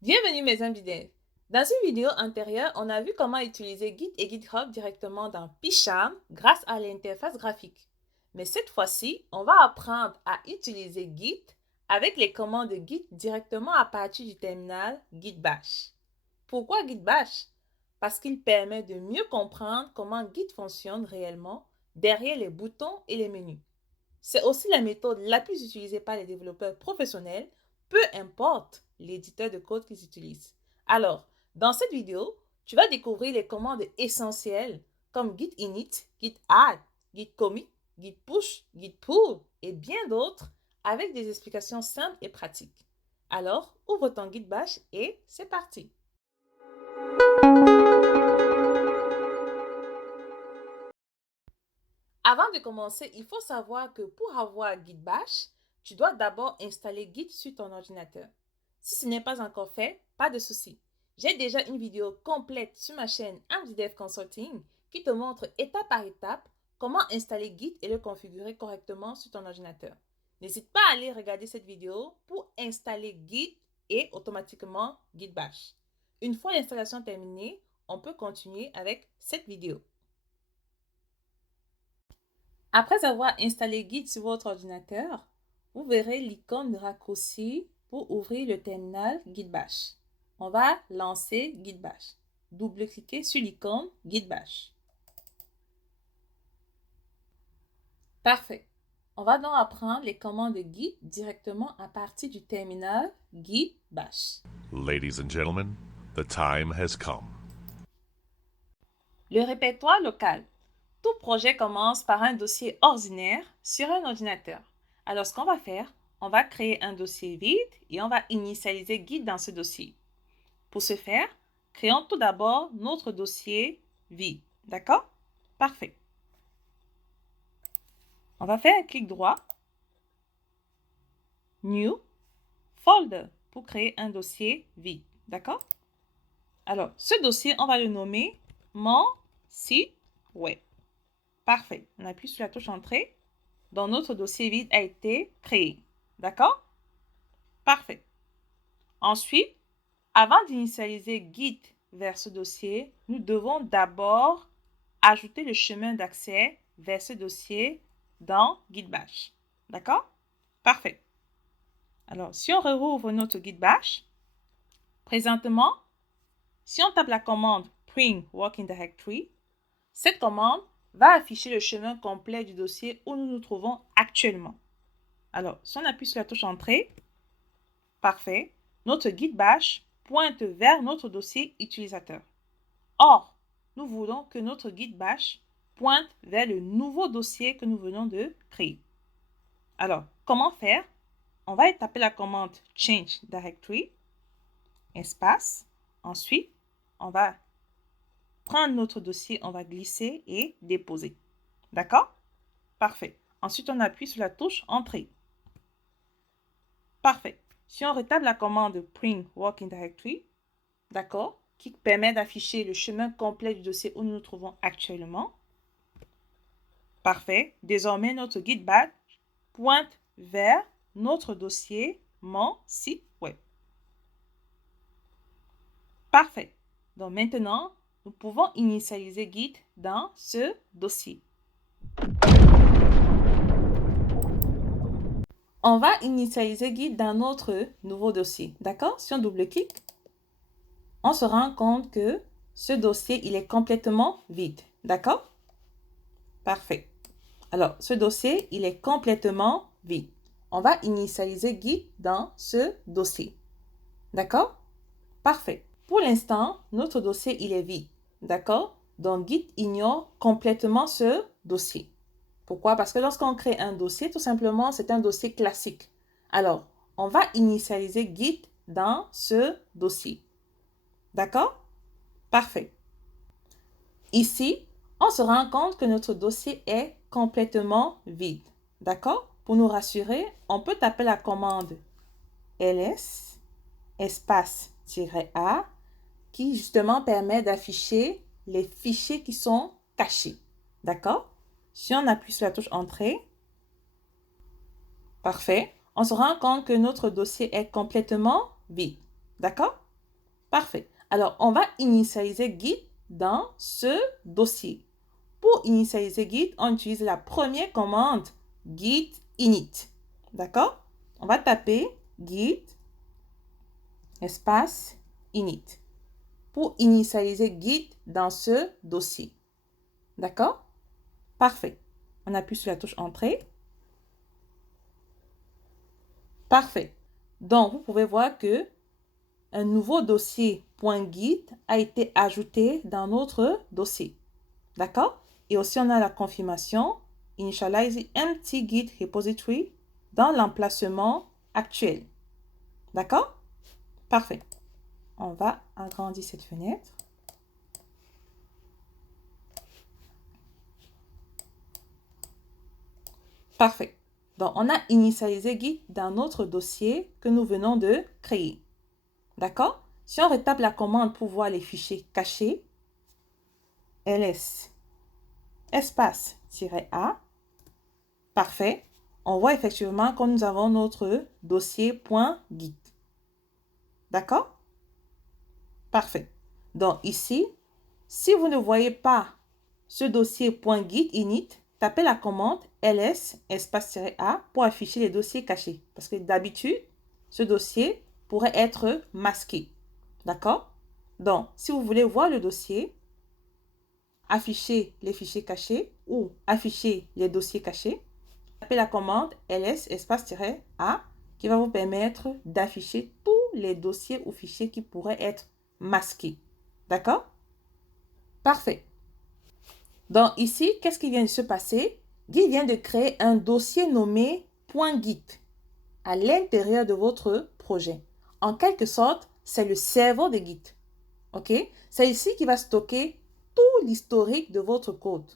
Bienvenue mes amis dev. Dans une vidéo antérieure, on a vu comment utiliser Git et GitHub directement dans PyCharm grâce à l'interface graphique. Mais cette fois-ci, on va apprendre à utiliser Git avec les commandes de Git directement à partir du terminal Git Bash. Pourquoi Git Bash? Parce qu'il permet de mieux comprendre comment Git fonctionne réellement derrière les boutons et les menus. C'est aussi la méthode la plus utilisée par les développeurs professionnels, peu importe l'éditeur de code qu'ils utilisent. Alors, dans cette vidéo, tu vas découvrir les commandes essentielles comme git init, git add, git commit, git push, git pull et bien d'autres avec des explications simples et pratiques. Alors, ouvre ton Git Bash et c'est parti. Avant de commencer, il faut savoir que pour avoir Git Bash, tu dois d'abord installer Git sur ton ordinateur. Si ce n'est pas encore fait, pas de souci. J'ai déjà une vidéo complète sur ma chaîne AmdiDev Consulting qui te montre étape par étape comment installer Git et le configurer correctement sur ton ordinateur. N'hésite pas à aller regarder cette vidéo pour installer Git et automatiquement Git Bash. Une fois l'installation terminée, on peut continuer avec cette vidéo. Après avoir installé Git sur votre ordinateur, vous verrez l'icône de raccourci pour ouvrir le terminal Git Bash. On va lancer Git Bash. Double-cliquez sur l'icône Git Bash. Parfait. On va donc apprendre les commandes de Git directement à partir du terminal Git Bash. Ladies and gentlemen, the time has come. Le répertoire local. Tout projet commence par un dossier ordinaire sur un ordinateur. Alors, ce qu'on va faire, on va créer un dossier vide et on va initialiser Git dans ce dossier. Pour ce faire, créons tout d'abord notre dossier vide. D'accord? Parfait. On va faire un clic droit, New, Folder, pour créer un dossier vide. D'accord? Alors, ce dossier, on va le nommer Mon site web. Parfait. On appuie sur la touche Entrée. Donc, notre dossier vide a été créé. D'accord? Parfait. Ensuite, avant d'initialiser Git vers ce dossier, nous devons d'abord ajouter le chemin d'accès vers ce dossier dans Git Bash. D'accord? Parfait. Alors, si on rouvre notre Git Bash, présentement, si on tape la commande print working directory, cette commande va afficher le chemin complet du dossier où nous nous trouvons actuellement. Alors, si on appuie sur la touche Entrée, parfait, notre Git Bash pointe vers notre dossier utilisateur. Or, nous voulons que notre Git Bash pointe vers le nouveau dossier que nous venons de créer. Alors, comment faire? On va taper la commande change directory, espace. Ensuite, on va prendre notre dossier, on va glisser et déposer. D'accord? Parfait. Ensuite, on appuie sur la touche Entrée. Parfait. Si on retape la commande print working directory, d'accord, qui permet d'afficher le chemin complet du dossier où nous nous trouvons actuellement. Parfait. Désormais, notre Git Bash pointe vers notre dossier Mon site web. Parfait. Donc maintenant, nous pouvons initialiser Git dans ce dossier. On va initialiser Git dans notre nouveau dossier. D'accord? Si on double-clique, on se rend compte que ce dossier, il est complètement vide. D'accord? Parfait. Alors, ce dossier, il est complètement vide. On va initialiser Git dans ce dossier. D'accord? Parfait. Pour l'instant, notre dossier, il est vide. D'accord? Donc, Git ignore complètement ce dossier. Pourquoi? Parce que lorsqu'on crée un dossier, tout simplement, c'est un dossier classique. Alors, on va initialiser Git dans ce dossier. D'accord? Parfait. Ici, on se rend compte que notre dossier est complètement vide. D'accord? Pour nous rassurer, on peut taper la commande ls espace-a qui justement permet d'afficher les fichiers qui sont cachés. D'accord? Si on appuie sur la touche Entrée, parfait, on se rend compte que notre dossier est complètement vide. D'accord? Parfait. Alors, on va initialiser Git dans ce dossier. Pour initialiser Git, on utilise la première commande git init. D'accord? On va taper git espace init pour initialiser Git dans ce dossier. D'accord? Parfait. On appuie sur la touche Entrée. Parfait. Donc, vous pouvez voir que un nouveau dossier .git a été ajouté dans notre dossier. D'accord? Et aussi, on a la confirmation Initialize empty Git repository dans l'emplacement actuel. D'accord? Parfait. On va agrandir cette fenêtre. Parfait. Donc, on a initialisé Git dans notre dossier que nous venons de créer. D'accord? Si on retape la commande pour voir les fichiers cachés, ls espace-a, parfait. On voit effectivement que nous avons notre dossier .git. D'accord? Parfait. Donc ici, si vous ne voyez pas ce dossier .git init, tapez la commande ls espace-a pour afficher les dossiers cachés. Parce que d'habitude, ce dossier pourrait être masqué. D'accord? Donc, si vous voulez voir le dossier, afficher les fichiers cachés ou afficher les dossiers cachés, tapez la commande ls espace-a qui va vous permettre d'afficher tous les dossiers ou fichiers qui pourraient être masqués. D'accord? Parfait. Donc ici, qu'est-ce qui vient de se passer? Git vient de créer un dossier nommé .git à l'intérieur de votre projet. En quelque sorte, c'est le serveur de Git. OK? C'est ici qui va stocker tout l'historique de votre code.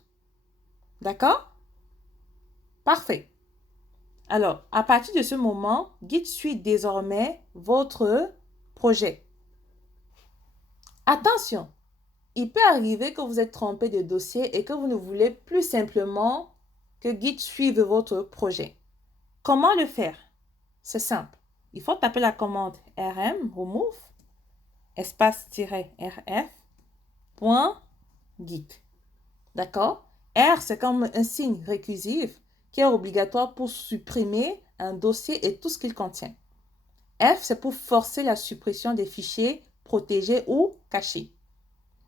D'accord? Parfait. Alors, à partir de ce moment, Git suit désormais votre projet. Attention, il peut arriver que vous êtes trompé de dossier et que vous ne voulez plus simplement que Git suive votre projet. Comment le faire? C'est simple. Il faut taper la commande rm remove espace-rf .git. D'accord? R, c'est comme un signe récursif qui est obligatoire pour supprimer un dossier et tout ce qu'il contient. F, c'est pour forcer la suppression des fichiers protégés ou cachés.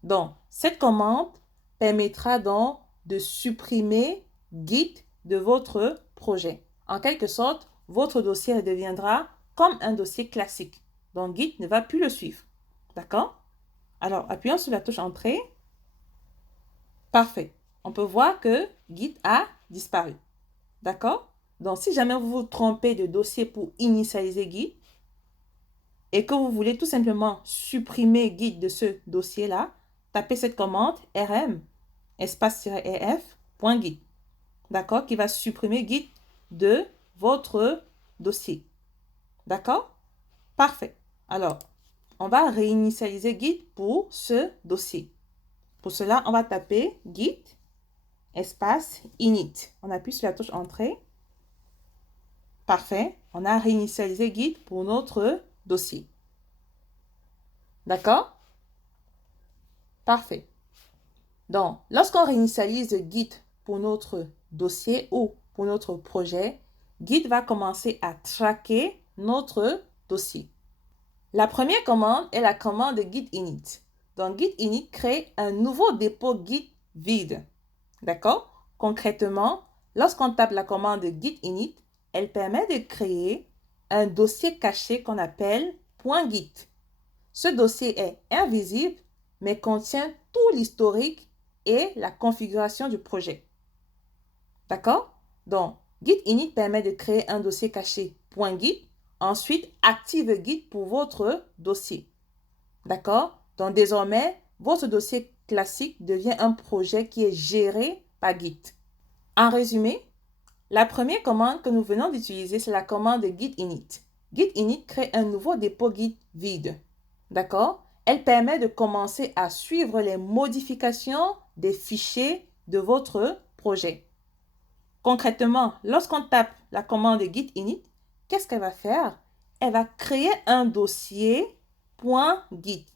Donc, cette commande permettra donc de supprimer Git de votre projet. En quelque sorte, votre dossier deviendra comme un dossier classique. Donc, Git ne va plus le suivre. D'accord? Alors, appuyons sur la touche Entrée. Parfait. On peut voir que Git a disparu. D'accord? Donc, si jamais vous vous trompez de dossier pour initialiser Git et que vous voulez tout simplement supprimer Git de ce dossier-là, tapez cette commande rm espace-ef.git. D'accord? Qui va supprimer Git de votre dossier. D'accord? Parfait. Alors, on va réinitialiser Git pour ce dossier. Pour cela, on va taper git espace init. On appuie sur la touche Entrée. Parfait. On a réinitialisé Git pour notre dossier. D'accord? Parfait. Donc, lorsqu'on réinitialise Git pour notre dossier ou pour notre projet, Git va commencer à traquer notre dossier. La première commande est la commande git init. Donc, git init crée un nouveau dépôt Git vide. D'accord? Concrètement, lorsqu'on tape la commande git init, elle permet de créer un dossier caché qu'on appelle .git. Ce dossier est invisible, mais contient tout l'historique et la configuration du projet. D'accord? Donc, git init permet de créer un dossier caché .git. Ensuite, active Git pour votre dossier. D'accord? Donc, désormais, votre dossier classique devient un projet qui est géré par Git. En résumé, la première commande que nous venons d'utiliser, c'est la commande git init. Git init crée un nouveau dépôt Git vide. D'accord? Elle permet de commencer à suivre les modifications des fichiers de votre projet. Concrètement, lorsqu'on tape la commande git init, qu'est-ce qu'elle va faire? Elle va créer un dossier .git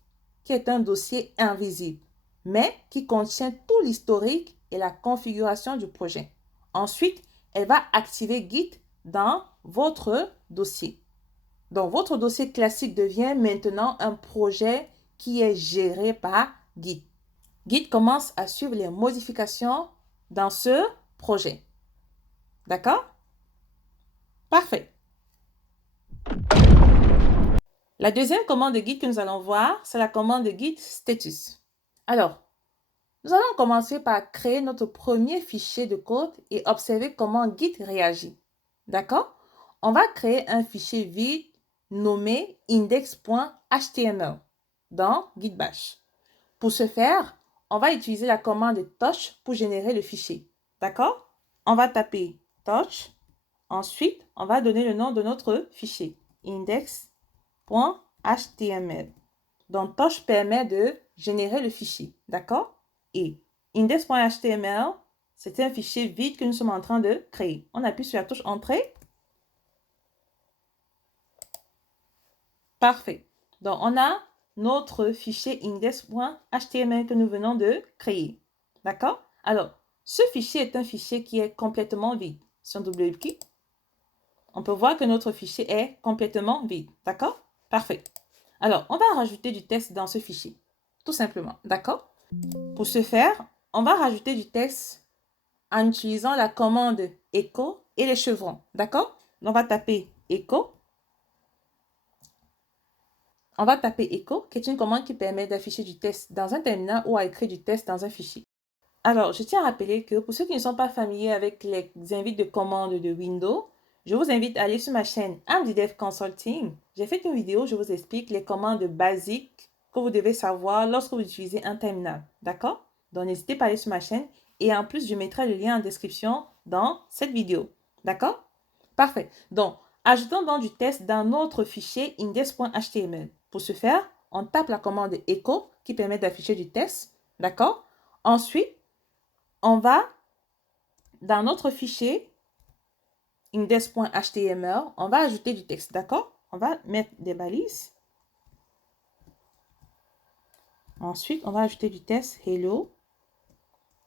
qui est un dossier invisible, mais qui contient tout l'historique et la configuration du projet. Ensuite, elle va activer Git dans votre dossier. Donc, votre dossier classique devient maintenant un projet qui est géré par Git. Git commence à suivre les modifications dans ce projet. D'accord? Parfait. La deuxième commande de Git que nous allons voir, c'est la commande de Git status. Alors, nous allons commencer par créer notre premier fichier de code et observer comment Git réagit. D'accord? On va créer un fichier vide nommé index.html dans Git Bash. Pour ce faire, on va utiliser la commande touch pour générer le fichier. D'accord? On va taper touch. Ensuite, on va donner le nom de notre fichier, index.html. Donc, touch permet de générer le fichier. D'accord? Et index.html, c'est un fichier vide que nous sommes en train de créer. On appuie sur la touche entrée. Parfait. Donc, on a notre fichier index.html que nous venons de créer. D'accord? Alors, ce fichier est un fichier qui est complètement vide. Si on double-clique, on peut voir que notre fichier est complètement vide. D'accord? Parfait. Alors, on va rajouter du texte dans ce fichier. Tout simplement. D'accord? Pour ce faire, on va rajouter du texte en utilisant la commande echo et les chevrons. D'accord? On va taper echo. On va taper echo, qui est une commande qui permet d'afficher du texte dans un terminal ou à écrire du texte dans un fichier. Alors, je tiens à rappeler que pour ceux qui ne sont pas familiers avec les invites de commande de Windows, je vous invite à aller sur ma chaîne AmdiDev Consulting. J'ai fait une vidéo où je vous explique les commandes basiques que vous devez savoir lorsque vous utilisez un terminal. D'accord? Donc, n'hésitez pas à aller sur ma chaîne. Et en plus, je mettrai le lien en description dans cette vidéo. D'accord? Parfait. Donc, ajoutons donc du texte dans notre fichier index.html. Pour ce faire, on tape la commande echo qui permet d'afficher du texte. D'accord? Ensuite, on va dans notre fichier index.html, on va ajouter du texte. D'accord? On va mettre des balises. Ensuite, on va ajouter du texte hello.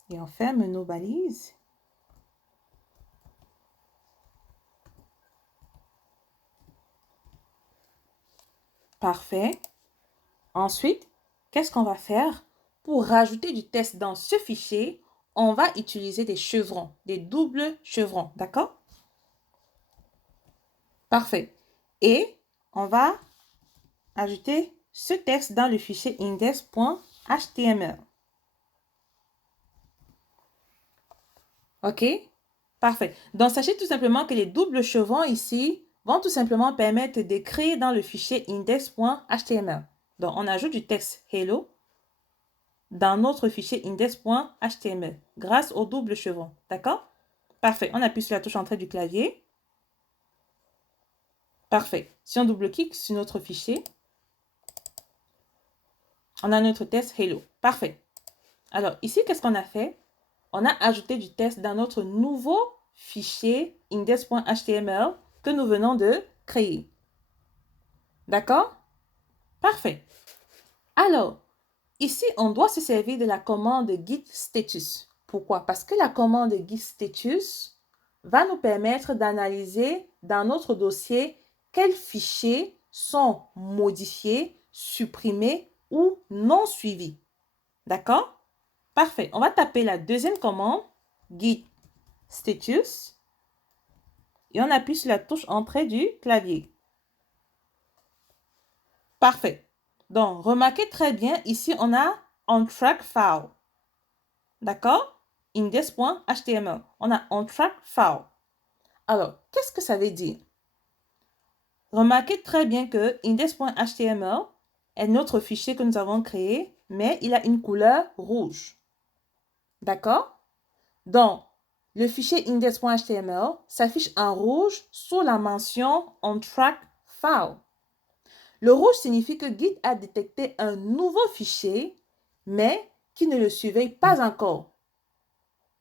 Et on ferme nos balises. Parfait. Ensuite, qu'est-ce qu'on va faire? Pour rajouter du texte dans ce fichier, on va utiliser des chevrons, des doubles chevrons. D'accord? Parfait. Et on va ajouter ce texte dans le fichier index.html. OK? Parfait. Donc, sachez tout simplement que les doubles chevrons ici vont tout simplement permettre d'écrire dans le fichier index.html. Donc, on ajoute du texte hello dans notre fichier index.html grâce au double chevron. D'accord? Parfait. On appuie sur la touche entrée du clavier. Parfait. Si on double-clique sur notre fichier, on a notre texte hello. Parfait. Alors, ici, qu'est-ce qu'on a fait? On a ajouté du texte dans notre nouveau fichier index.html que nous venons de créer. D'accord? Parfait. Alors, ici, on doit se servir de la commande git status. Pourquoi? Parce que la commande git status va nous permettre d'analyser dans notre dossier quels fichiers sont modifiés, supprimés ou non suivis. D'accord? Parfait. On va taper la deuxième commande, git status, et on appuie sur la touche entrée du clavier. Parfait. Donc, remarquez très bien, ici, on a onTrack file. D'accord? Index.html. On a onTrack file. Alors, qu'est-ce que ça veut dire? Remarquez très bien que index.html est notre fichier que nous avons créé, mais il a une couleur rouge. D'accord? Donc, le fichier index.html s'affiche en rouge sous la mention onTrack file. Le rouge signifie que Git a détecté un nouveau fichier, mais qui ne le surveille pas encore.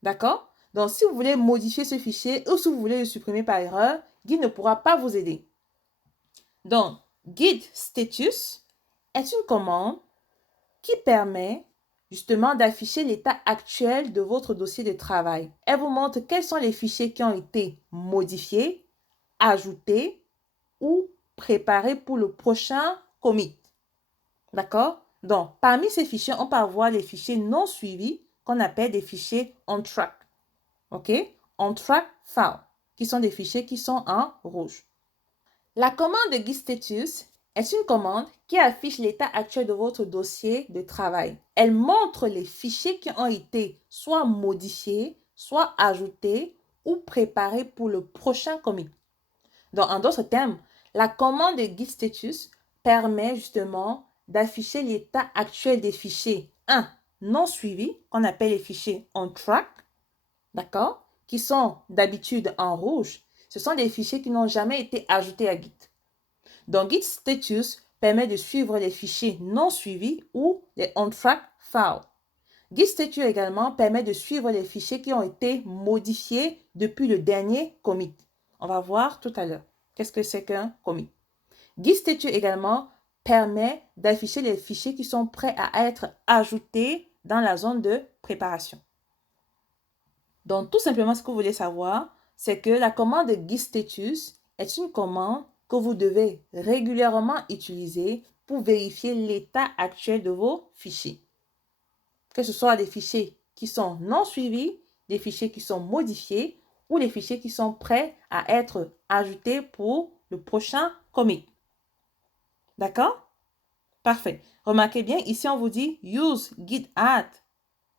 D'accord? Donc, si vous voulez modifier ce fichier ou si vous voulez le supprimer par erreur, Git ne pourra pas vous aider. Donc, git status est une commande qui permet justement d'afficher l'état actuel de votre dossier de travail. Elle vous montre quels sont les fichiers qui ont été modifiés, ajoutés ou préparés pour le prochain commit. D'accord? Donc, parmi ces fichiers, on peut avoir les fichiers non suivis qu'on appelle des fichiers on track. OK? On track file, qui sont des fichiers qui sont en rouge. La commande Git Status est une commande qui affiche l'état actuel de votre dossier de travail. Elle montre les fichiers qui ont été soit modifiés, soit ajoutés ou préparés pour le prochain commit. Donc, en d'autres termes, la commande Git Status permet justement d'afficher l'état actuel des fichiers 1. Non suivis, qu'on appelle les fichiers on track, d'accord, qui sont d'habitude en rouge. Ce sont des fichiers qui n'ont jamais été ajoutés à Git. Donc, Git Status permet de suivre les fichiers non suivis ou les on-track files. Git Status également permet de suivre les fichiers qui ont été modifiés depuis le dernier commit. On va voir tout à l'heure qu'est-ce que c'est qu'un commit. Git Status également permet d'afficher les fichiers qui sont prêts à être ajoutés dans la zone de préparation. Donc, tout simplement, ce que vous voulez savoir, c'est que la commande Git Status est une commande que vous devez régulièrement utiliser pour vérifier l'état actuel de vos fichiers. Que ce soit des fichiers qui sont non suivis, des fichiers qui sont modifiés ou les fichiers qui sont prêts à être ajoutés pour le prochain commit. D'accord? Parfait. Remarquez bien, ici on vous dit use git add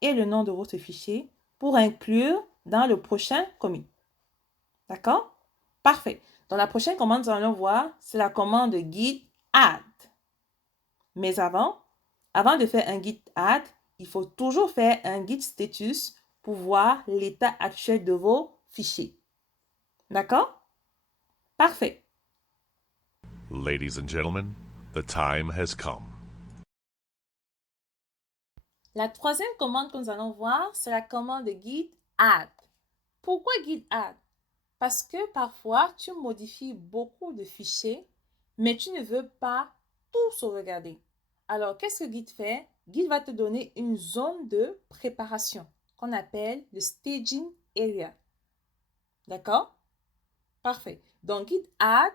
et le nom de votre fichier pour inclure dans le prochain commit. D'accord? Parfait. Dans la prochaine commande, nous allons voir, c'est la commande git add. Mais avant de faire un git add, il faut toujours faire un git status pour voir l'état actuel de vos fichiers. D'accord? Parfait. Ladies and gentlemen, the time has come. La troisième commande que nous allons voir, c'est la commande git add. Pourquoi git add? Parce que parfois, tu modifies beaucoup de fichiers, mais tu ne veux pas tout sauvegarder. Alors, qu'est-ce que Git fait? Git va te donner une zone de préparation qu'on appelle le staging area. D'accord? Parfait. Donc, Git add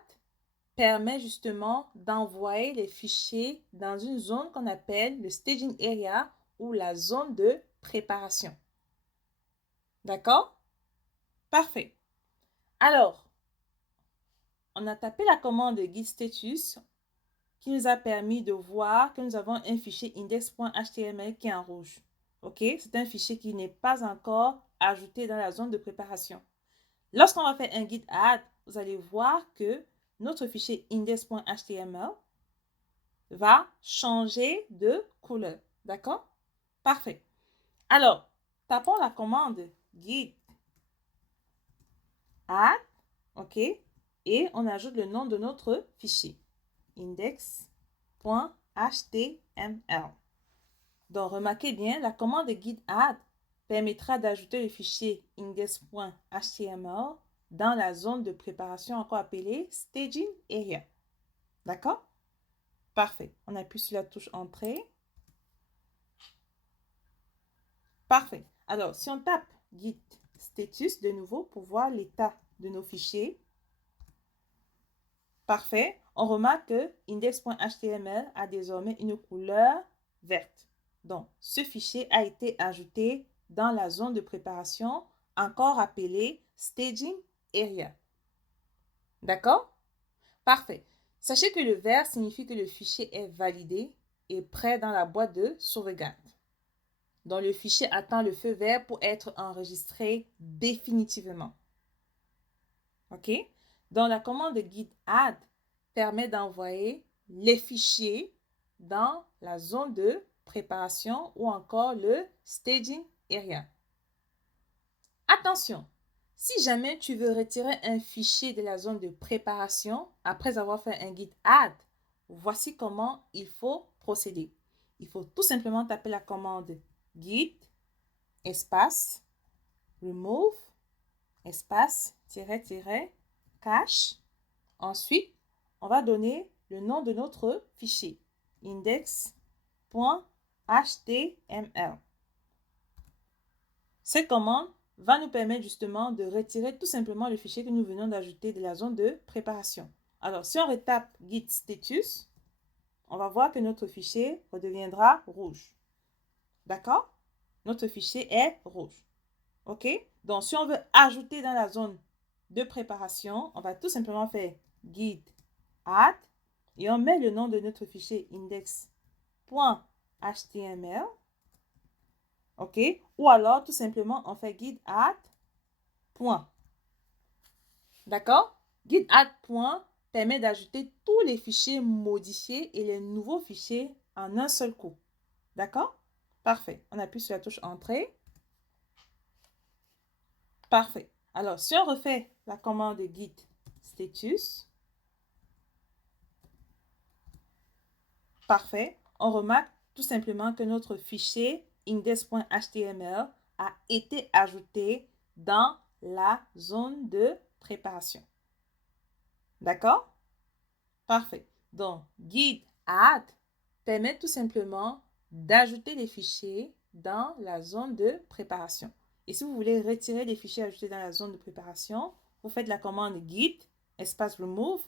permet justement d'envoyer les fichiers dans une zone qu'on appelle le staging area ou la zone de préparation. D'accord? Parfait. Alors, on a tapé la commande git status qui nous a permis de voir que nous avons un fichier index.html qui est en rouge. OK? C'est un fichier qui n'est pas encore ajouté dans la zone de préparation. Lorsqu'on va faire un git add, vous allez voir que notre fichier index.html va changer de couleur. D'accord? Parfait. Alors, tapons la commande git add, OK? Et on ajoute le nom de notre fichier, index.html. Donc, remarquez bien, la commande git add permettra d'ajouter le fichier index.html dans la zone de préparation encore appelée staging area. D'accord? Parfait. On appuie sur la touche entrée. Parfait. Alors, si on tape git status de nouveau pour voir l'état de nos fichiers. Parfait. On remarque que index.html a désormais une couleur verte. Donc, ce fichier a été ajouté dans la zone de préparation, encore appelée staging area. D'accord? Parfait. Sachez que le vert signifie que le fichier est validé et prêt dans la boîte de sauvegarde. Donc, le fichier attend le feu vert pour être enregistré définitivement. OK? Donc, la commande git add permet d'envoyer les fichiers dans la zone de préparation ou encore le staging area. Attention, si jamais tu veux retirer un fichier de la zone de préparation après avoir fait un git add, voici comment il faut procéder. Il faut tout simplement taper la commande git espace remove espace cache. Ensuite, on va donner le nom de notre fichier index.html. .html. Cette commande va nous permettre justement de retirer tout simplement le fichier que nous venons d'ajouter de la zone de préparation. Alors, si on retape git status, on va voir que notre fichier redeviendra rouge. D'accord? Notre fichier est rouge. OK? Donc, si on veut ajouter dans la zone de préparation, on va tout simplement faire git add et on met le nom de notre fichier index.html. OK? Ou alors, tout simplement, on fait git add point. D'accord? Git add point permet d'ajouter tous les fichiers modifiés et les nouveaux fichiers en un seul coup. D'accord? Parfait. On appuie sur la touche Entrée. Parfait. Alors, si on refait la commande git status, parfait, on remarque tout simplement que notre fichier index.html a été ajouté dans la zone de préparation. D'accord? Parfait. Donc, git add permet tout simplement d'ajouter les fichiers dans la zone de préparation. Et si vous voulez retirer les fichiers ajoutés dans la zone de préparation, vous faites la commande git espace remove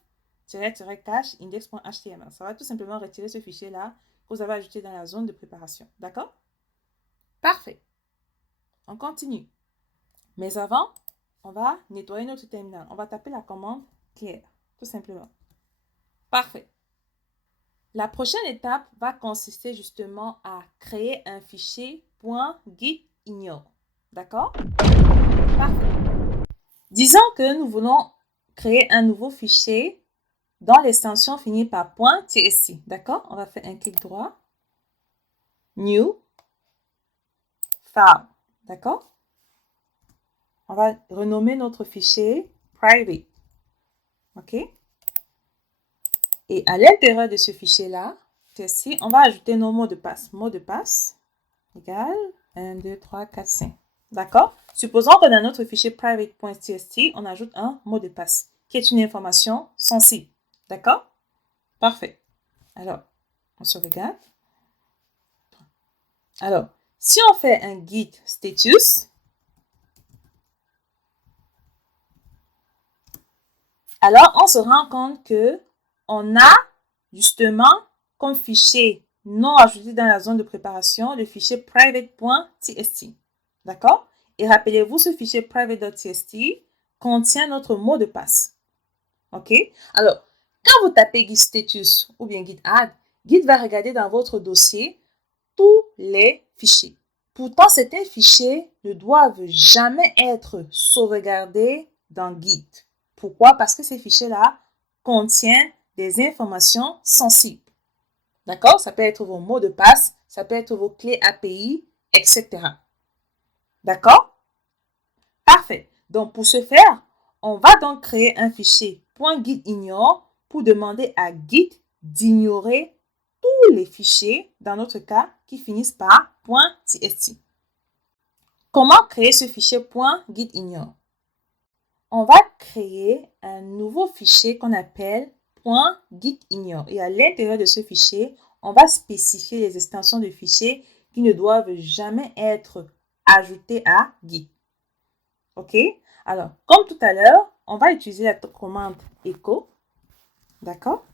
cache index.html. Ça va tout simplement retirer ce fichier-là que vous avez ajouté dans la zone de préparation. D'accord? Parfait. On continue. Mais avant, on va nettoyer notre terminal. On va taper la commande clear, tout simplement. Parfait. La prochaine étape va consister justement à créer un fichier .gitignore. D'accord? Parfait. Disons que nous voulons créer un nouveau fichier dont l'extension finit par .tsc. D'accord? On va faire un clic droit. New. File. D'accord? On va renommer notre fichier private. OK? Et à l'intérieur de ce fichier-là, tsc, on va ajouter nos mots de passe. Mot de passe égale 1, 2, 3, 4, 5. D'accord? Supposons que dans notre fichier private.txt, on ajoute un mot de passe, qui est une information sensible. D'accord? Parfait. Alors, on sauvegarde. Alors, si on fait un git status, alors on se rend compte que on a justement comme fichier non ajouté dans la zone de préparation le fichier private.txt. D'accord? Et rappelez-vous, ce fichier private.txt contient notre mot de passe. OK? Alors, quand vous tapez git status ou bien git add, Git va regarder dans votre dossier tous les fichiers. Pourtant, certains fichiers ne doivent jamais être sauvegardés dans Git. Pourquoi? Parce que ces fichiers-là contiennent des informations sensibles. D'accord? Ça peut être vos mots de passe, ça peut être vos clés API, etc. D'accord? Parfait. Donc, pour ce faire, on va donc créer un fichier .gitignore pour demander à Git d'ignorer tous les fichiers, dans notre cas, qui finissent par .txt. Comment créer ce fichier .gitignore? On va créer un nouveau fichier qu'on appelle .gitignore. Et à l'intérieur de ce fichier, on va spécifier les extensions de fichiers qui ne doivent jamais être ajoutées à Git. OK? Alors, comme tout à l'heure, on va utiliser la commande echo. D'accord?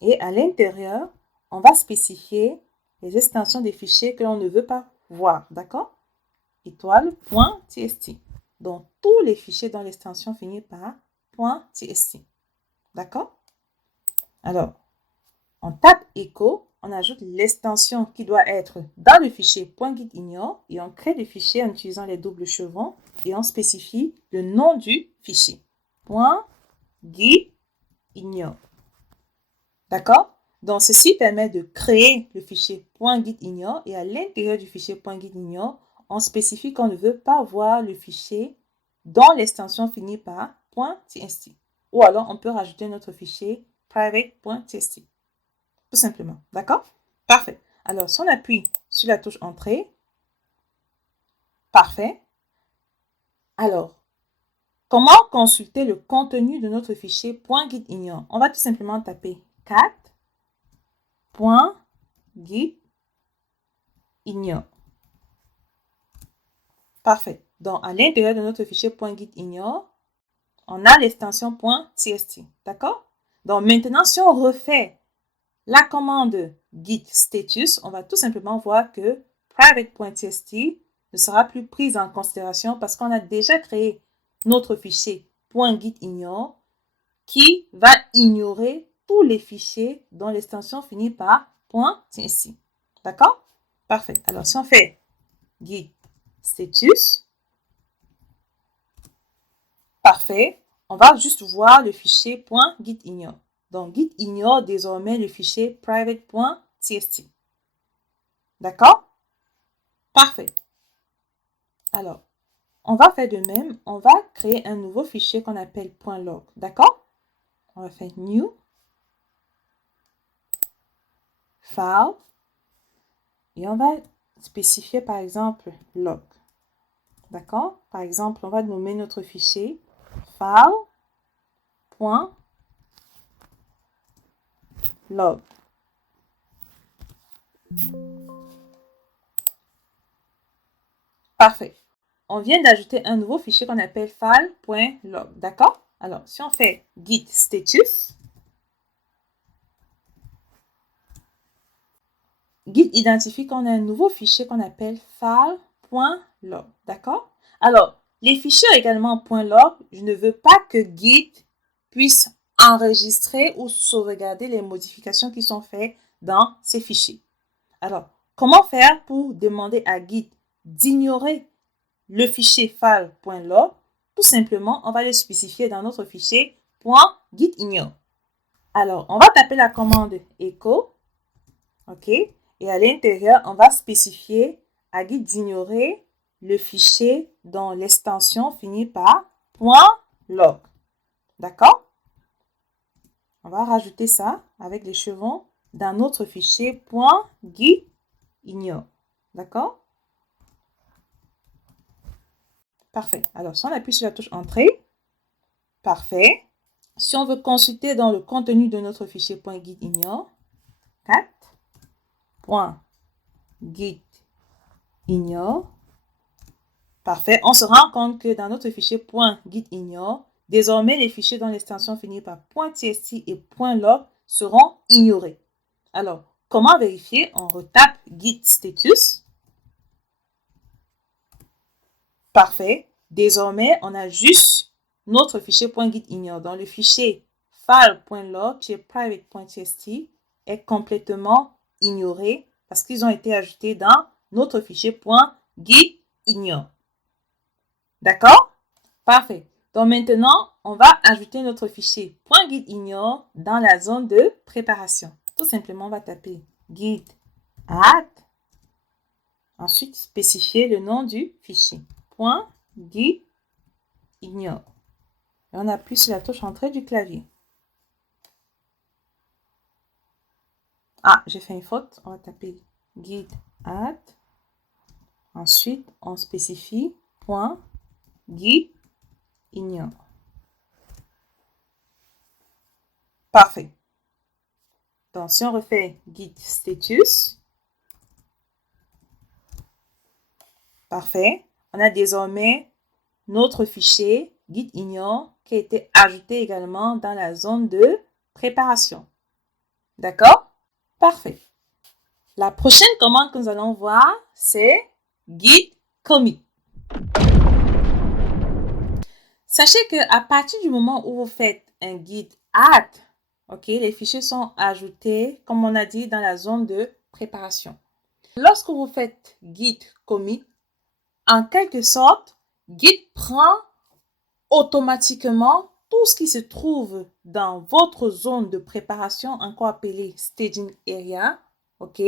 Et à l'intérieur, on va spécifier les extensions des fichiers que l'on ne veut pas voir. D'accord? étoile.txt. Donc, tous les fichiers dont l'extension finit par .txt. D'accord? Alors, on tape echo, on ajoute l'extension qui doit être dans le fichier .gitignore et on crée le fichier en utilisant les doubles chevrons et on spécifie le nom du fichier. .gitignore. D'accord? Donc, ceci permet de créer le fichier .gitignore et à l'intérieur du fichier .gitignore, on spécifie qu'on ne veut pas voir le fichier dont l'extension finit par .txt. Ou alors, on peut rajouter notre fichier private.txt. Tout simplement. D'accord? Parfait. Alors, si on appuie sur la touche Entrée, parfait. Alors, comment consulter le contenu de notre fichier .gitignore? On va tout simplement taper cat .git ignore. Parfait. Donc, à l'intérieur de notre fichier .git_ignore, on a l'extension .txt. D'accord? Donc, maintenant, si on refait la commande git status, on va tout simplement voir que private.txt ne sera plus prise en considération parce qu'on a déjà créé notre fichier .git_ignore qui va ignorer tous les fichiers dont l'extension finit par .txt. D'accord? Parfait. Alors, si on fait git status, parfait, on va juste voir le fichier .git_ignore. Donc, git ignore désormais le fichier private.txt. D'accord? Parfait. Alors, on va faire de même. On va créer un nouveau fichier qu'on appelle .log. D'accord? On va faire new, file, et on va spécifier par exemple log. D'accord? Par exemple, on va nommer notre fichier file.log. Parfait. On vient d'ajouter un nouveau fichier qu'on appelle file.log. D'accord? Alors, si on fait git status, Git identifie qu'on a un nouveau fichier qu'on appelle file.log. D'accord? Alors, les fichiers également .log, je ne veux pas que Git puisse enregistrer ou sauvegarder les modifications qui sont faites dans ces fichiers. Alors, comment faire pour demander à Git d'ignorer le fichier file.log? Tout simplement, on va le spécifier dans notre fichier .gitignore. Alors, on va taper la commande echo. OK? Et à l'intérieur, on va spécifier à Git d'ignorer le fichier dont l'extension finit par .log. D'accord? On va rajouter ça avec les chevrons dans notre fichier .gitignore. D'accord? Parfait. Alors, si on appuie sur la touche Entrée, parfait. Si on veut consulter dans le contenu de notre fichier .gitignore, 4.gitignore. Parfait. On se rend compte que dans notre fichier .gitignore, désormais, les fichiers dont l'extension finit par .txt et .log seront ignorés. Alors, comment vérifier? On retape git status. Parfait. Désormais, on a juste notre fichier .gitignore. Dans le fichier file.log, chez private.txt est complètement ignoré parce qu'ils ont été ajoutés dans notre fichier .gitignore. D'accord? Parfait. Donc maintenant, on va ajouter notre fichier .gitignore dans la zone de préparation. Tout simplement, on va taper git add. Ensuite, spécifier le nom du fichier. .gitignore. Et on appuie sur la touche Entrée du clavier. Ah, j'ai fait une faute. On va taper git add. Ensuite, on spécifie .gitignore. Parfait. Donc, si on refait git status, parfait. On a désormais notre fichier gitignore qui a été ajouté également dans la zone de préparation. D'accord? Parfait. La prochaine commande que nous allons voir, c'est git commit. Sachez qu'à partir du moment où vous faites un git add, ok, les fichiers sont ajoutés, comme on a dit, dans la zone de préparation. Lorsque vous faites git commit, en quelque sorte, Git prend automatiquement tout ce qui se trouve dans votre zone de préparation, encore appelée staging area, ok,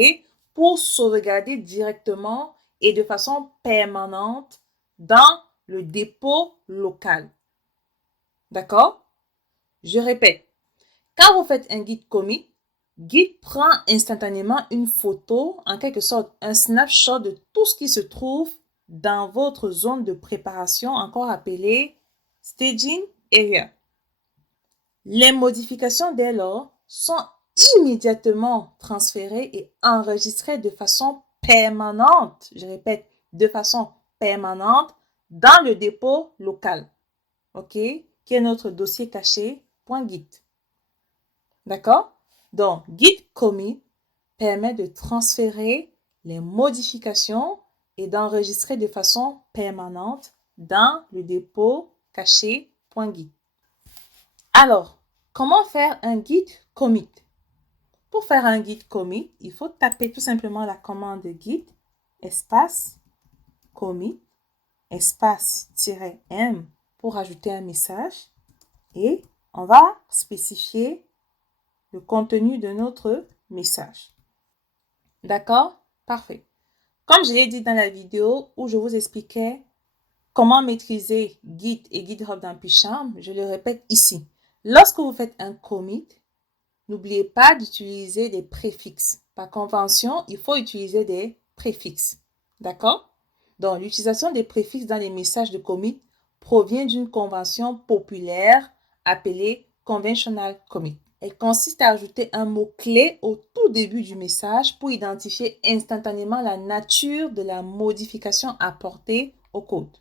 pour sauvegarder directement et de façon permanente dans le dépôt local. D'accord? Je répète, quand vous faites un git commit, Git prend instantanément une photo, en quelque sorte un snapshot de tout ce qui se trouve dans votre zone de préparation, encore appelée staging area. Les modifications dès lors sont immédiatement transférées et enregistrées de façon permanente, je répète, de façon permanente dans le dépôt local, ok, qui est notre dossier caché .git. D'accord? Donc, git commit permet de transférer les modifications et d'enregistrer de façon permanente dans le dépôt caché .git. Alors, comment faire un git commit? Pour faire un git commit, il faut taper tout simplement la commande git espace commit espace -m pour ajouter un message et on va spécifier le contenu de notre message. D'accord? Parfait. Comme je l'ai dit dans la vidéo où je vous expliquais comment maîtriser Git et GitHub dans PyCharm, je le répète ici. Lorsque vous faites un commit, n'oubliez pas d'utiliser des préfixes. Par convention, il faut utiliser des préfixes. D'accord? Donc, l'utilisation des préfixes dans les messages de commit provient d'une convention populaire appelée Conventional Commit. Elle consiste à ajouter un mot-clé au tout début du message pour identifier instantanément la nature de la modification apportée au code.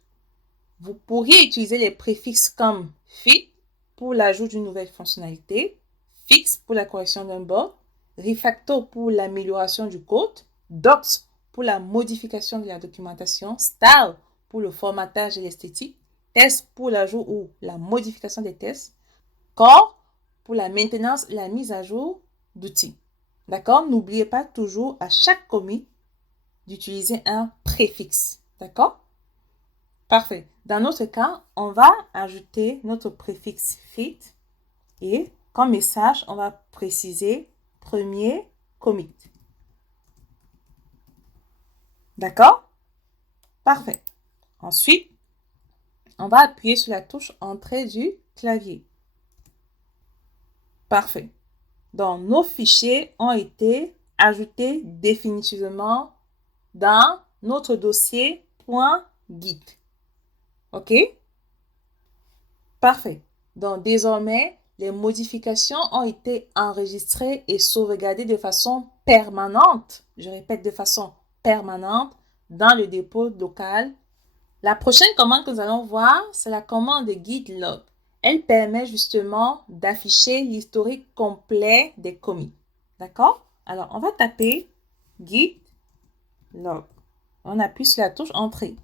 Vous pourriez utiliser les préfixes comme fit pour l'ajout d'une nouvelle fonctionnalité, fix pour la correction d'un bug, refactor pour l'amélioration du code, docs pour la modification de la documentation, style pour le formatage et l'esthétique, test pour l'ajout ou la modification des tests, core pour la maintenance et la mise à jour d'outils. D'accord? N'oubliez pas toujours à chaque commit d'utiliser un préfixe. D'accord? Parfait. Dans notre cas, on va ajouter notre préfixe fit et comme message, on va préciser premier commit. D'accord? Parfait. Ensuite, on va appuyer sur la touche entrée du clavier. Parfait. Donc, nos fichiers ont été ajoutés définitivement dans notre dossier .git. OK? Parfait. Donc, désormais, les modifications ont été enregistrées et sauvegardées de façon permanente. Je répète, de façon permanente dans le dépôt local. La prochaine commande que nous allons voir, c'est la commande git log. Elle permet justement d'afficher l'historique complet des commits. D'accord? Alors, on va taper git log. On appuie sur la touche entrée.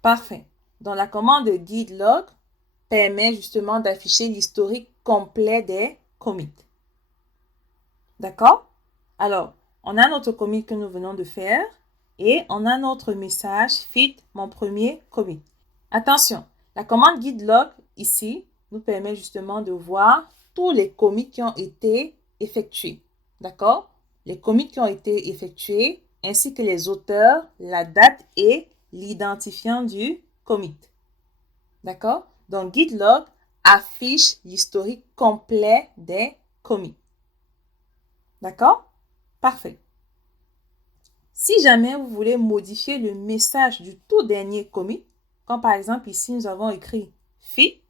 Parfait. Donc, la commande git log permet justement d'afficher l'historique complet des commits. D'accord? Alors, on a notre commit que nous venons de faire et on a notre message fit mon premier commit. Attention, la commande git log ici nous permet justement de voir tous les commits qui ont été effectués. D'accord? Les commits qui ont été effectués ainsi que les auteurs, la date et l'identifiant du commit. D'accord? Donc, git log affiche l'historique complet des commits. D'accord? Parfait. Si jamais vous voulez modifier le message du tout dernier commit, comme par exemple ici nous avons écrit fit,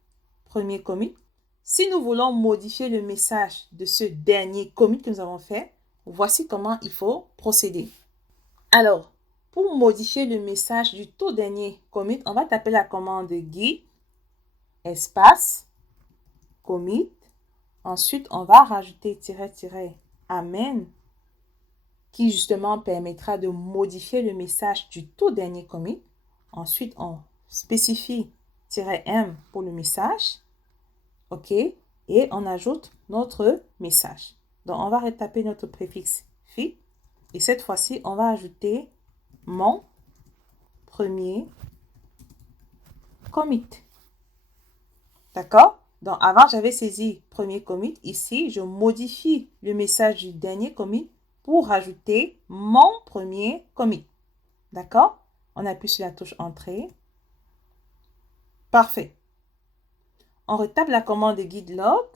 premier commit. Si nous voulons modifier le message de ce dernier commit que nous avons fait, voici comment il faut procéder. Alors, pour modifier le message du tout dernier commit, on va taper la commande git espace commit. Ensuite, on va rajouter - amen qui justement permettra de modifier le message du tout dernier commit. Ensuite, on spécifie -m pour le message. OK? Et on ajoute notre message. Donc, on va retaper notre préfixe fit. Et cette fois-ci, on va ajouter mon premier commit. D'accord? Donc, avant, j'avais saisi premier commit. Ici, je modifie le message du dernier commit pour rajouter mon premier commit. D'accord? On appuie sur la touche entrée. Parfait. On retape la commande git log.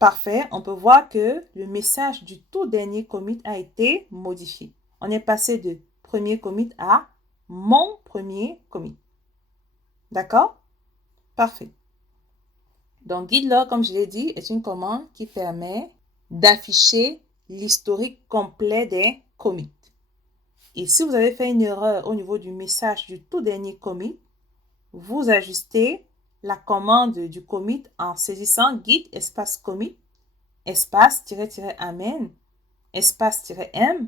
Parfait. On peut voir que le message du tout dernier commit a été modifié. On est passé de premier commit à mon premier commit. D'accord? Parfait. Donc, git log, comme je l'ai dit, est une commande qui permet d'afficher l'historique complet des commits. Et si vous avez fait une erreur au niveau du message du tout dernier commit, vous ajustez la commande du commit en saisissant git espace commit espace amen espace -m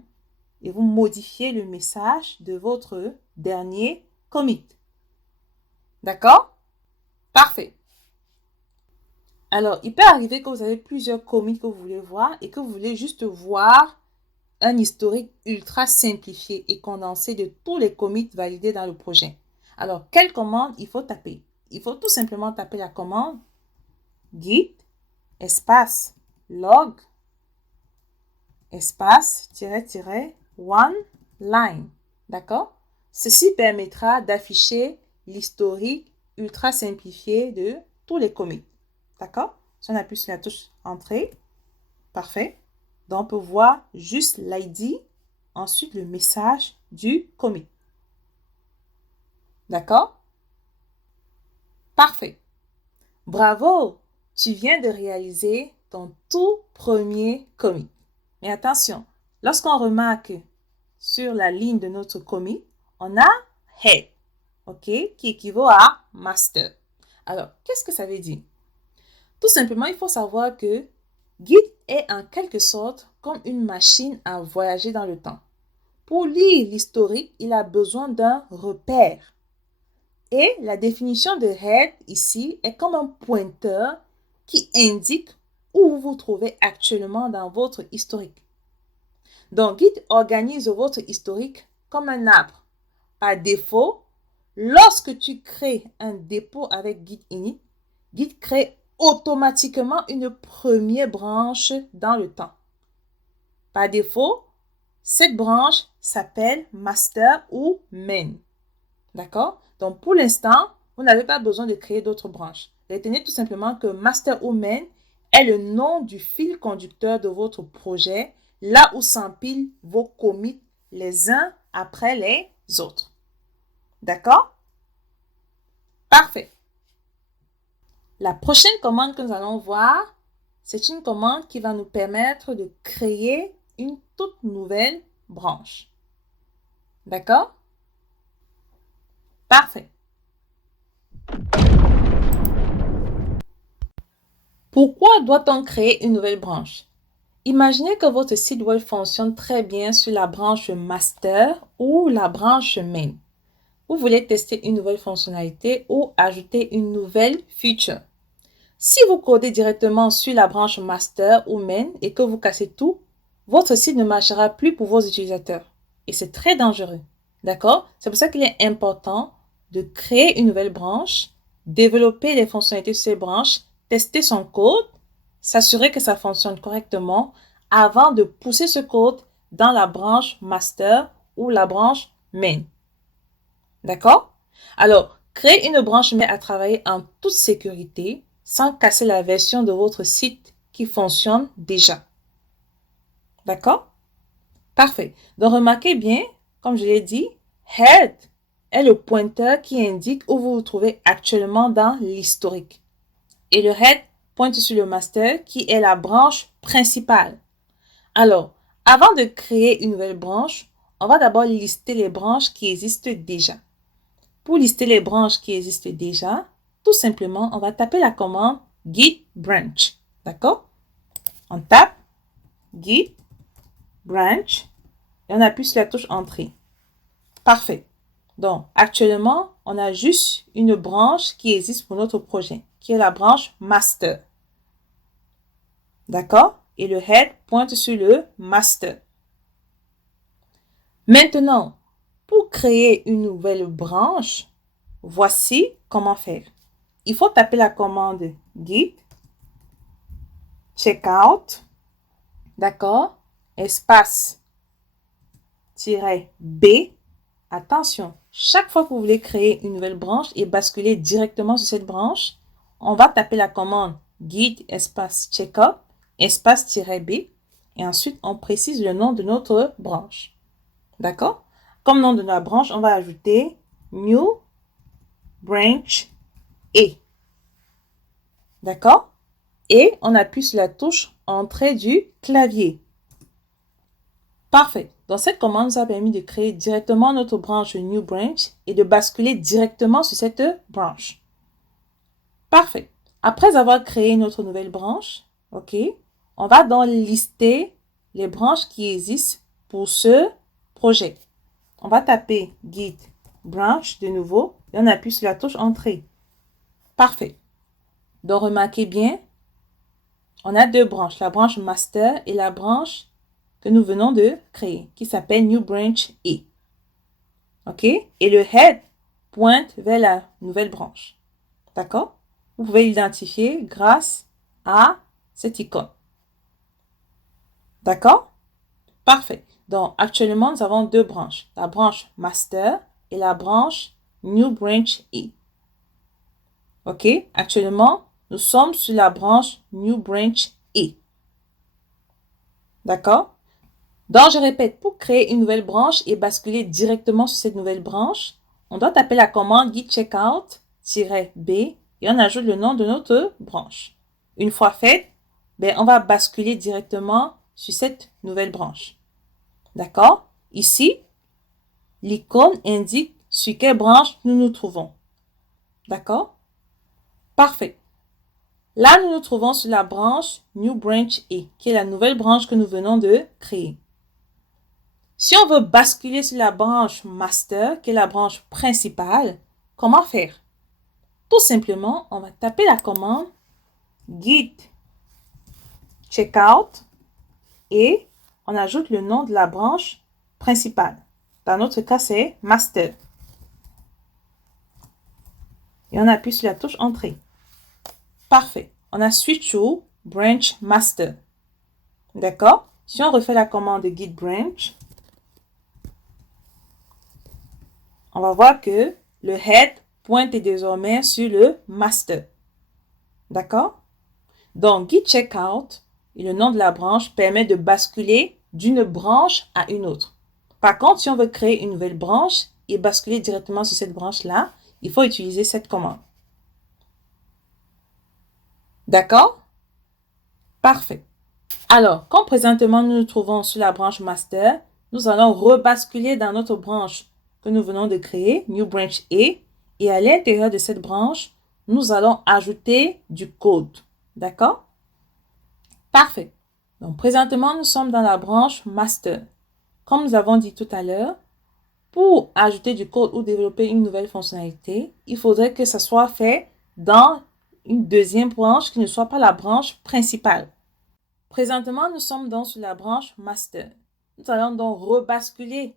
et vous modifiez le message de votre dernier commit. D'accord? Parfait. Alors, il peut arriver que vous avez plusieurs commits que vous voulez voir et que vous voulez juste voir un historique ultra simplifié et condensé de tous les commits validés dans le projet. Alors, quelle commande il faut taper? Il faut tout simplement taper la commande git espace log espace one line. D'accord? Ceci permettra d'afficher l'historique ultra simplifié de tous les commits. D'accord? Si on appuie sur la touche entrée, parfait. Donc, on peut voir juste l'ID, ensuite le message du commit. D'accord? Parfait. Bravo! Tu viens de réaliser ton tout premier commit. Mais attention, lorsqu'on remarque sur la ligne de notre commit, on a head, ok, qui équivaut à master. Alors, qu'est-ce que ça veut dire? Tout simplement, il faut savoir que Git est en quelque sorte comme une machine à voyager dans le temps. Pour lire l'historique, il a besoin d'un repère. Et la définition de head ici est comme un pointeur qui indique où vous vous trouvez actuellement dans votre historique. Donc, Git organise votre historique comme un arbre. Par défaut, lorsque tu crées un dépôt avec Git init, Git crée automatiquement une première branche dans le temps. Par défaut, cette branche s'appelle master ou main. D'accord? Donc, pour l'instant, vous n'avez pas besoin de créer d'autres branches. Retenez tout simplement que master ou main est le nom du fil conducteur de votre projet, là où s'empilent vos commits les uns après les autres. D'accord? Parfait. La prochaine commande que nous allons voir, c'est une commande qui va nous permettre de créer une toute nouvelle branche. D'accord? Parfait. Pourquoi doit-on créer une nouvelle branche? Imaginez que votre site web fonctionne très bien sur la branche master ou la branche main. Vous voulez tester une nouvelle fonctionnalité ou ajouter une nouvelle feature. Si vous codez directement sur la branche master ou main et que vous cassez tout, votre site ne marchera plus pour vos utilisateurs. Et c'est très dangereux. D'accord? C'est pour ça qu'il est important de créer une nouvelle branche, développer les fonctionnalités sur ces branches, tester son code, s'assurer que ça fonctionne correctement avant de pousser ce code dans la branche master ou la branche main. D'accord? Alors, créer une branche main à travailler en toute sécurité sans casser la version de votre site qui fonctionne déjà. D'accord? Parfait. Donc, remarquez bien, comme je l'ai dit, head est le pointeur qui indique où vous vous trouvez actuellement dans l'historique. Et le head pointe sur le master qui est la branche principale. Alors, avant de créer une nouvelle branche, on va d'abord lister les branches qui existent déjà. Pour lister les branches qui existent déjà, tout simplement, on va taper la commande git branch. D'accord? On tape git branch et on appuie sur la touche entrée. Parfait. Donc, actuellement, on a juste une branche qui existe pour notre projet, qui est la branche master. D'accord? Et le head pointe sur le master. Maintenant, pour créer une nouvelle branche, voici comment faire. Il faut taper la commande git checkout, d'accord, espace -b. Attention, chaque fois que vous voulez créer une nouvelle branche et basculer directement sur cette branche, on va taper la commande git espace checkout, espace -b et ensuite on précise le nom de notre branche. D'accord? Comme nom de la branche, on va ajouter new branch A. D'accord? et on appuie sur la touche Entrée du clavier. Parfait. Donc, cette commande nous a permis de créer directement notre branche New Branch et de basculer directement sur cette branche. Parfait. Après avoir créé notre nouvelle branche, OK, on va donc lister les branches qui existent pour ce projet. On va taper Git branch de nouveau et on appuie sur la touche Entrée. Parfait. Donc, remarquez bien, on a deux branches, la branche master et la branche que nous venons de créer, qui s'appelle New Branch A. OK? Et le head pointe vers la nouvelle branche. D'accord? Vous pouvez l'identifier grâce à cette icône. D'accord? Parfait. Donc, actuellement, nous avons deux branches. La branche master et la branche New Branch A. OK? Actuellement, nous sommes sur la branche New Branch A. D'accord? Donc, je répète, pour créer une nouvelle branche et basculer directement sur cette nouvelle branche, on doit taper la commande git checkout-b et on ajoute le nom de notre branche. Une fois fait, on va basculer directement sur cette nouvelle branche. D'accord? Ici, l'icône indique sur quelle branche nous nous trouvons. D'accord? Parfait. Là, nous nous trouvons sur la branche New Branch A, qui est la nouvelle branche que nous venons de créer. Si on veut basculer sur la branche master, qui est la branche principale, comment faire? Tout simplement, on va taper la commande git checkout et on ajoute le nom de la branche principale. Dans notre cas, c'est master. Et on appuie sur la touche Entrée. Parfait. On a switch to branch master. D'accord? Si on refait la commande git branch, on va voir que le head pointe désormais sur le master. D'accord? Donc, git checkout et le nom de la branche permet de basculer d'une branche à une autre. Par contre, si on veut créer une nouvelle branche et basculer directement sur cette branche-là, il faut utiliser cette commande. D'accord? Parfait. Alors, comme présentement nous nous trouvons sur la branche master, nous allons rebasculer dans notre branche que nous venons de créer, New Branch A, et à l'intérieur de cette branche, nous allons ajouter du code. D'accord? Parfait. Donc, présentement, nous sommes dans la branche master. Comme nous avons dit tout à l'heure, pour ajouter du code ou développer une nouvelle fonctionnalité, il faudrait que ça soit fait dans une deuxième branche qui ne soit pas la branche principale. Présentement, nous sommes donc sur la branche master. Nous allons donc rebasculer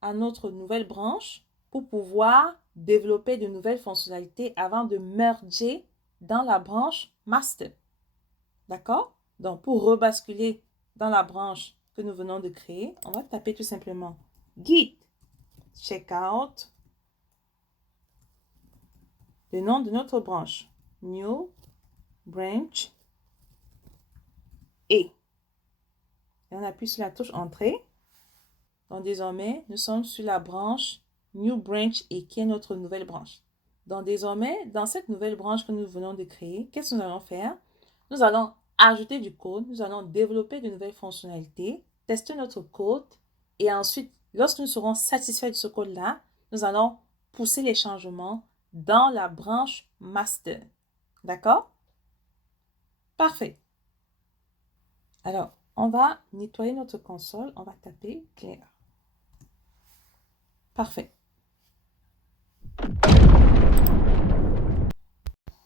à notre nouvelle branche pour pouvoir développer de nouvelles fonctionnalités avant de merger dans la branche master. D'accord? Donc, pour rebasculer dans la branche que nous venons de créer, on va taper tout simplement git checkout, le nom de notre branche, New Branch A. Et on appuie sur la touche Entrée. Donc, désormais, nous sommes sur la branche New Branch A, qui est notre nouvelle branche. Donc, désormais, dans cette nouvelle branche que nous venons de créer, qu'est-ce que nous allons faire? Nous allons ajouter du code, nous allons développer de nouvelles fonctionnalités, tester notre code et ensuite, lorsque nous serons satisfaits de ce code-là, nous allons pousser les changements dans la branche master. D'accord? Parfait. Alors, on va nettoyer notre console. On va taper clear. Parfait.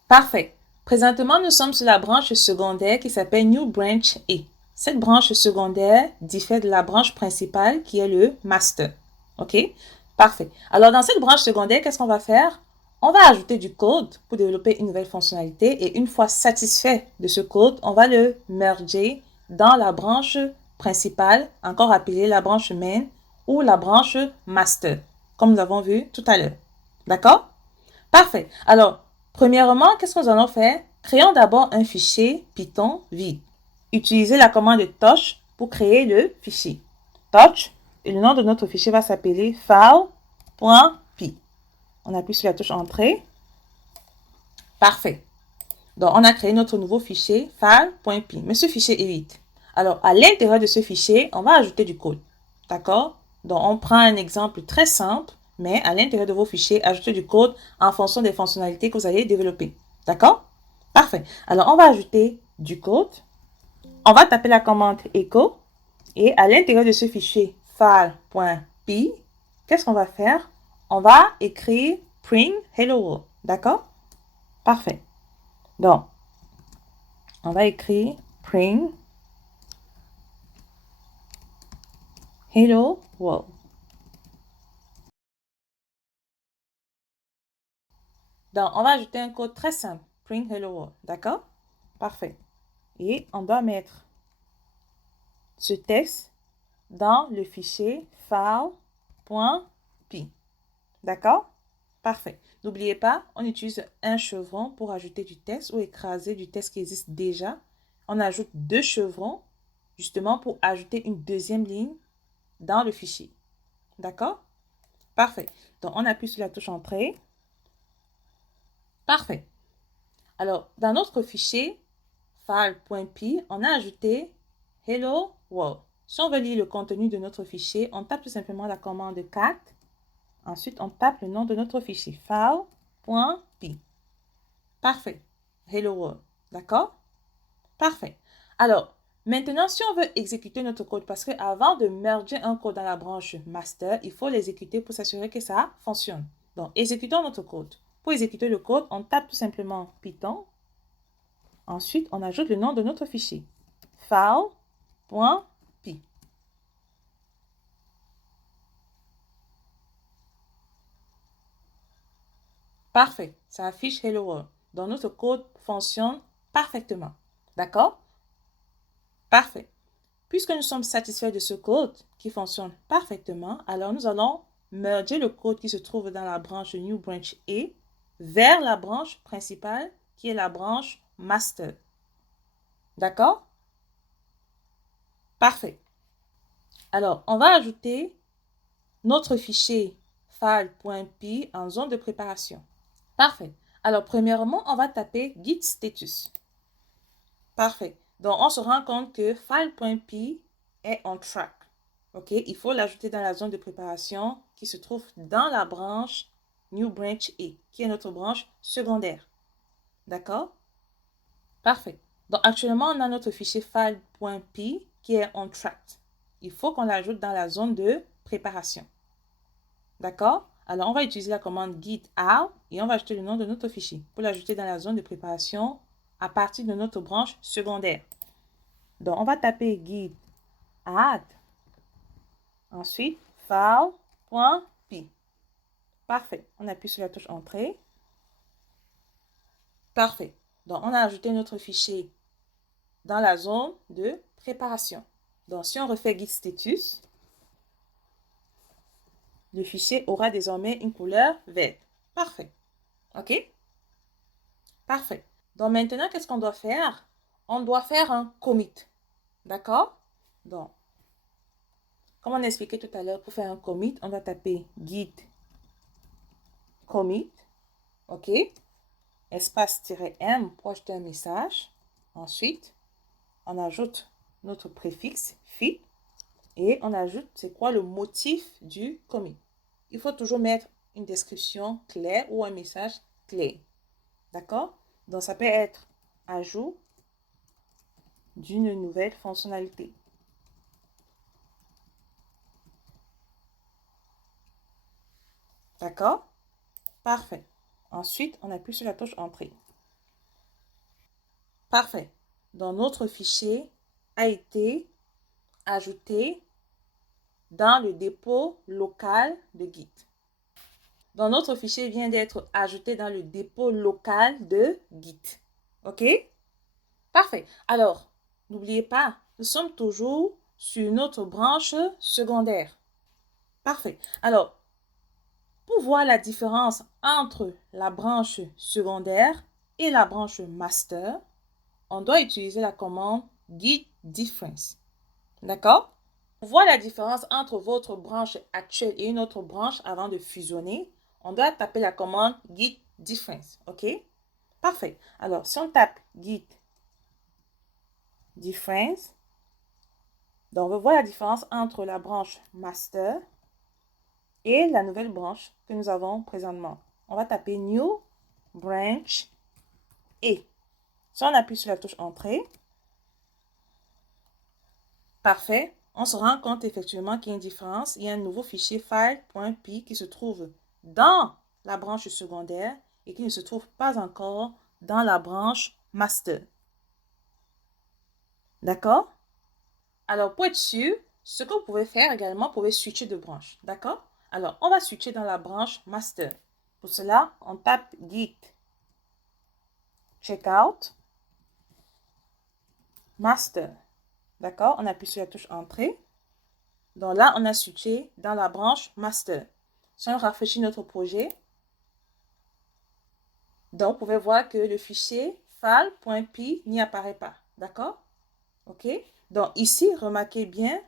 Parfait. Présentement, nous sommes sur la branche secondaire qui s'appelle New Branch A. Cette branche secondaire diffère de la branche principale qui est le master. OK? Parfait. Alors, dans cette branche secondaire, qu'est-ce qu'on va faire? On va ajouter du code pour développer une nouvelle fonctionnalité et une fois satisfait de ce code, on va le merger dans la branche principale, encore appelée la branche main ou la branche master, comme nous avons vu tout à l'heure. D'accord? Parfait. Alors, premièrement, qu'est-ce que nous allons faire? Créons d'abord un fichier Python vide. Utilisez la commande touch pour créer le fichier. Touch, et le nom de notre fichier va s'appeler file.py. On appuie sur la touche Entrée. Parfait. Donc, on a créé notre nouveau fichier file.py, mais ce fichier est vide. Alors, à l'intérieur de ce fichier, on va ajouter du code. D'accord? Donc, on prend un exemple très simple, mais à l'intérieur de vos fichiers, ajoutez du code en fonction des fonctionnalités que vous allez développer. D'accord? Parfait. Alors, on va ajouter du code. On va taper la commande echo. Et à l'intérieur de ce fichier file.py, qu'est-ce qu'on va faire? On va écrire print hello world. D'accord? Parfait. Donc, on va écrire print hello world. Donc, on va ajouter un code très simple. Print hello world. D'accord? Parfait. Et on doit mettre ce texte dans le fichier file.py. D'accord? Parfait. N'oubliez pas, on utilise un chevron pour ajouter du texte ou écraser du texte qui existe déjà. On ajoute 2 chevrons justement pour ajouter une deuxième ligne dans le fichier. D'accord? Parfait. Donc, on appuie sur la touche Entrée. Parfait. Alors, dans notre fichier file.py, on a ajouté Hello World. Si on veut lire le contenu de notre fichier, on tape tout simplement la commande cat. Ensuite, on tape le nom de notre fichier file.py. Parfait. Hello World. D'accord? Parfait. Alors, maintenant, si on veut exécuter notre code, parce qu'avant de merger un code dans la branche master, il faut l'exécuter pour s'assurer que ça fonctionne. Donc, exécutons notre code. Pour exécuter le code, on tape tout simplement Python. Ensuite, on ajoute le nom de notre fichier. File.py. Parfait. Ça affiche Hello World. Donc, notre code fonctionne parfaitement. D'accord? Parfait. Puisque nous sommes satisfaits de ce code qui fonctionne parfaitement, alors nous allons merger le code qui se trouve dans la branche New Branch A vers la branche principale qui est la branche Master. D'accord? Parfait. Alors, on va ajouter notre fichier file.py en zone de préparation. Parfait. Alors, premièrement, on va taper git status. Parfait. Donc, on se rend compte que file.py est on track. OK? Il faut l'ajouter dans la zone de préparation qui se trouve dans la branche New Branch A, qui est notre branche secondaire. D'accord? Parfait. Donc, actuellement, on a notre fichier file.py qui est on track. Il faut qu'on l'ajoute dans la zone de préparation. D'accord? Alors, on va utiliser la commande git add et on va ajouter le nom de notre fichier pour l'ajouter dans la zone de préparation à partir de notre branche secondaire. Donc, on va taper git add. Ensuite, file.py. Parfait. On appuie sur la touche Entrée. Parfait. Donc, on a ajouté notre fichier dans la zone de préparation. Donc, si on refait git status, le fichier aura désormais une couleur verte. Parfait. OK? Parfait. Donc, maintenant, qu'est-ce qu'on doit faire? On doit faire un commit. D'accord? Donc, comme on a expliqué tout à l'heure, pour faire un commit, on va taper git commit. OK? Espace-m pour ajouter un message. Ensuite, on ajoute notre préfixe fit et on ajoute c'est quoi le motif du commit. Il faut toujours mettre une description claire ou un message clair. D'accord? Donc, ça peut être ajout d'une nouvelle fonctionnalité. D'accord? Parfait. Ensuite, on appuie sur la touche Entrée. Parfait. Donc, notre fichier a été ajouté dans le dépôt local de Git. Donc, notre fichier vient d'être ajouté dans le dépôt local de Git. OK? Parfait. Alors, n'oubliez pas, nous sommes toujours sur notre branche secondaire. Parfait. Alors, pour voir la différence entre la branche secondaire et la branche master, on doit utiliser la commande git difference. D'accord? Pour voir la différence entre votre branche actuelle et une autre branche avant de fusionner, on doit taper la commande git difference. OK? Parfait. Alors, si on tape git difference, donc on va voir la différence entre la branche master et la nouvelle branche que nous avons présentement. On va taper new branch et si on appuie sur la touche entrée, parfait, on se rend compte effectivement qu'il y a une différence. Il y a un nouveau fichier file.py qui se trouve dans la branche secondaire et qui ne se trouve pas encore dans la branche master. D'accord? Alors, pour être sûr, ce que vous pouvez faire également, vous pouvez switcher de branche. D'accord? Alors, on va switcher dans la branche master. Pour cela, on tape git checkout master. D'accord? On appuie sur la touche entrée. Donc là, on a switché dans la branche master. Si on rafraîchit notre projet, donc vous pouvez voir que le fichier file.py n'y apparaît pas. D'accord? OK? Donc ici, remarquez bien,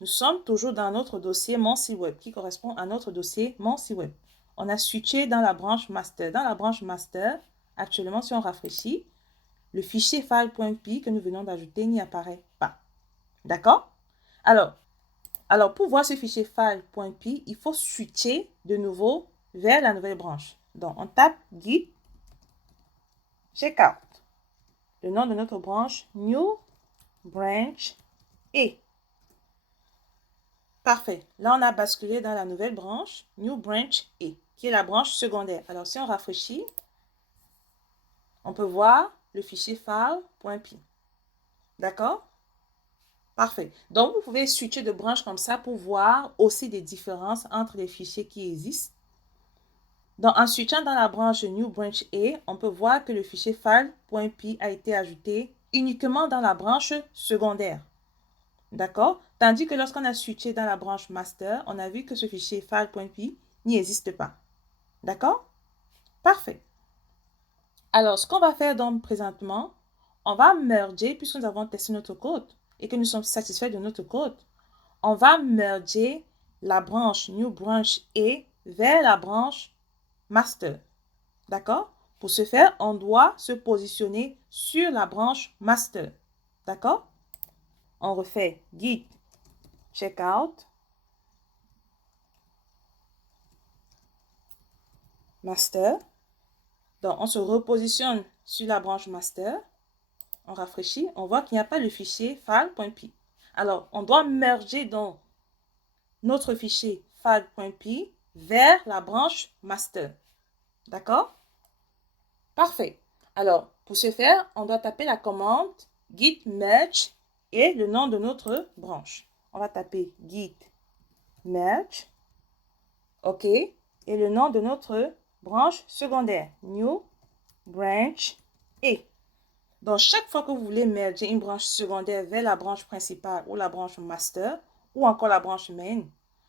nous sommes toujours dans notre dossier mon site web qui correspond à notre dossier mon site web. On a switché dans la branche master. Dans la branche master, actuellement, si on rafraîchit, le fichier file.py que nous venons d'ajouter n'y apparaît pas. D'accord? Alors, pour voir ce fichier file.py, il faut switcher de nouveau vers la nouvelle branche. Donc, on tape git checkout. Le nom de notre branche, new branch et. Parfait. Là, on a basculé dans la nouvelle branche, new branch et, qui est la branche secondaire. Alors, si on rafraîchit, on peut voir le fichier file.py. D'accord? Parfait. Donc, vous pouvez switcher de branche comme ça pour voir aussi des différences entre les fichiers qui existent. Donc, en switchant dans la branche New Branch A, on peut voir que le fichier file.py a été ajouté uniquement dans la branche secondaire. D'accord? Tandis que lorsqu'on a switché dans la branche master, on a vu que ce fichier file.py n'y existe pas. D'accord? Parfait. Alors, ce qu'on va faire donc présentement, on va merger, puisque nous avons testé notre code et que nous sommes satisfaits de notre code, on va merger la branche New Branch A vers la branche master. D'accord? Pour ce faire, on doit se positionner sur la branche master. D'accord? On refait git checkout master. Donc, on se repositionne sur la branche master. On rafraîchit. On voit qu'il n'y a pas le fichier file.py. Alors, on doit merger donc notre fichier file.py vers la branche master. D'accord? Parfait. Alors, pour ce faire, on doit taper la commande git merge et le nom de notre branche. On va taper git merge. OK. Et le nom de notre branche secondaire. New branch et. Donc, chaque fois que vous voulez merger une branche secondaire vers la branche principale ou la branche master ou encore la branche main,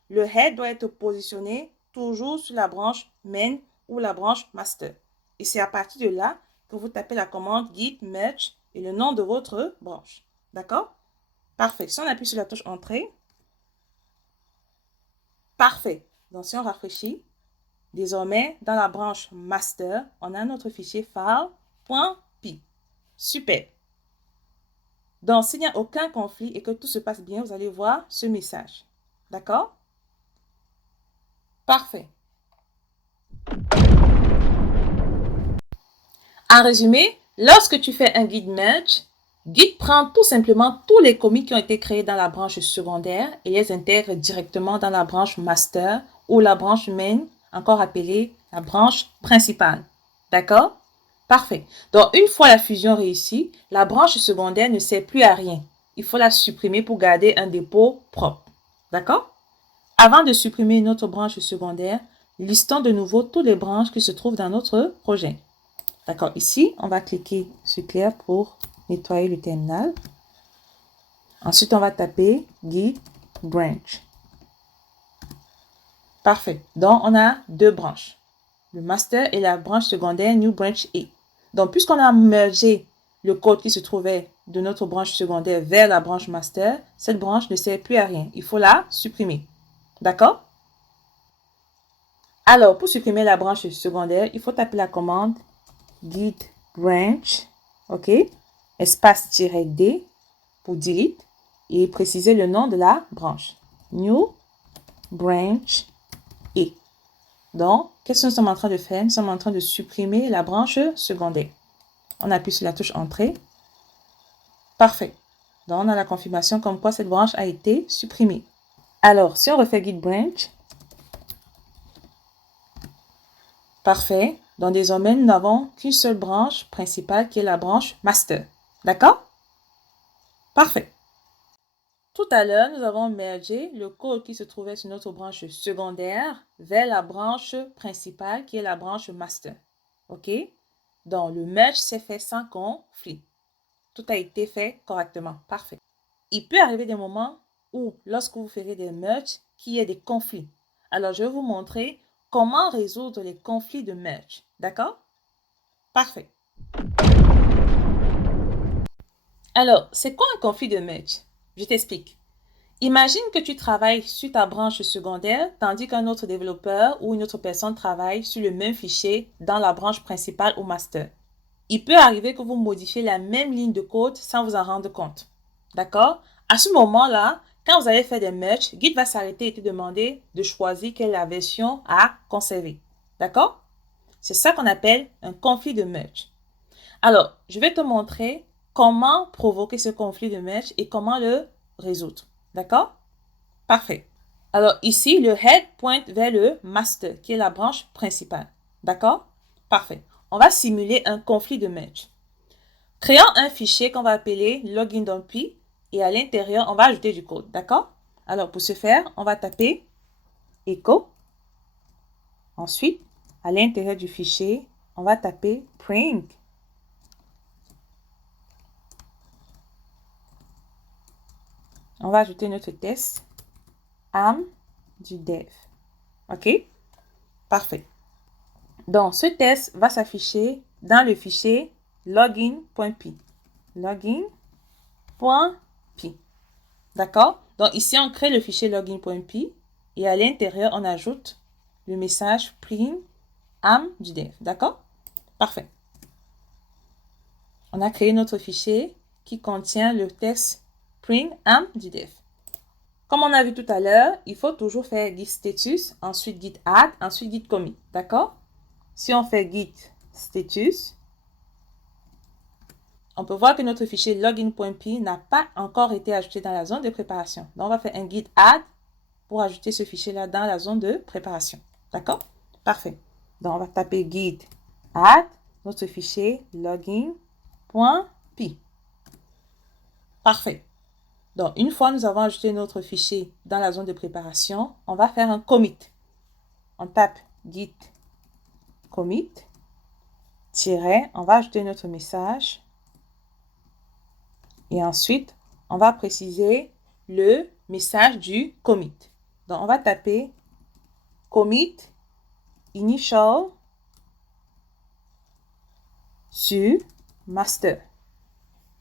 le head doit être positionné toujours sur la branche main ou la branche master. Et c'est à partir de là que vous tapez la commande git merge et le nom de votre branche. D'accord? Parfait. Si on appuie sur la touche entrée, parfait. Donc, si on rafraîchit, désormais, dans la branche master, on a notre fichier file.py. Super. Donc, s'il n'y a aucun conflit et que tout se passe bien, vous allez voir ce message. D'accord? Parfait. En résumé, lorsque tu fais un git merge, Git prend tout simplement tous les commits qui ont été créés dans la branche secondaire et les intègre directement dans la branche master ou la branche main, encore appelée la branche principale. D'accord? Parfait. Donc, une fois la fusion réussie, la branche secondaire ne sert plus à rien. Il faut la supprimer pour garder un dépôt propre. D'accord? Avant de supprimer notre branche secondaire, listons de nouveau toutes les branches qui se trouvent dans notre projet. D'accord? Ici, on va cliquer sur clair pour nettoyer le terminal. Ensuite, on va taper git branch. Parfait. Donc, on a deux branches. Le master et la branche secondaire new branch A. Donc, puisqu'on a mergé le code qui se trouvait de notre branche secondaire vers la branche master, cette branche ne sert plus à rien. Il faut la supprimer. D'accord? Alors, pour supprimer la branche secondaire, il faut taper la commande git branch, ok, espace -d pour delete et préciser le nom de la branche. New branch A. Donc, qu'est-ce que nous sommes en train de faire? Nous sommes en train de supprimer la branche secondaire. On appuie sur la touche Entrée. Parfait. Donc, on a la confirmation comme quoi cette branche a été supprimée. Alors, si on refait Git branch, parfait. Donc, désormais, nous n'avons qu'une seule branche principale qui est la branche master. D'accord? Parfait. Tout à l'heure, nous avons mergé le code qui se trouvait sur notre branche secondaire vers la branche principale qui est la branche master. OK? Donc, le merge s'est fait sans conflit. Tout a été fait correctement. Parfait. Il peut arriver des moments où, lorsque vous ferez des merges, qu'il y ait des conflits. Alors, je vais vous montrer comment résoudre les conflits de merge. D'accord? Parfait. Alors, c'est quoi un conflit de merge? Je t'explique. Imagine que tu travailles sur ta branche secondaire, tandis qu'un autre développeur ou une autre personne travaille sur le même fichier dans la branche principale ou master. Il peut arriver que vous modifiez la même ligne de code sans vous en rendre compte. D'accord? À ce moment-là, quand vous allez faire des merges, Git va s'arrêter et te demander de choisir quelle est la version à conserver. D'accord? C'est ça qu'on appelle un conflit de merge. Alors, je vais te montrer comment provoquer ce conflit de merge et comment le résoudre. D'accord? Parfait. Alors ici, le head pointe vers le master, qui est la branche principale. D'accord? Parfait. On va simuler un conflit de merge. Créons un fichier qu'on va appeler login.py et à l'intérieur, on va ajouter du code. D'accord? Alors pour ce faire, on va taper echo. Ensuite, à l'intérieur du fichier, on va taper print. On va ajouter notre test âme du dev. OK? Parfait. Donc, ce test va s'afficher dans le fichier login.py. Login.py. D'accord? Donc, ici, on crée le fichier login.py et à l'intérieur, on ajoute le message print âme du dev. D'accord? Parfait. On a créé notre fichier qui contient le test print âme du dev. Comme on a vu tout à l'heure, il faut toujours faire git status, ensuite git add, ensuite git commit. D'accord? Si on fait git status, on peut voir que notre fichier login.py n'a pas encore été ajouté dans la zone de préparation. Donc, on va faire un git add pour ajouter ce fichier-là dans la zone de préparation. D'accord? Parfait. Donc, on va taper git add notre fichier login.py. Parfait. Donc, une fois nous avons ajouté notre fichier dans la zone de préparation, on va faire un commit. On tape git commit, on va ajouter notre message et ensuite, on va préciser le message du commit. Donc, on va taper commit initial sur master.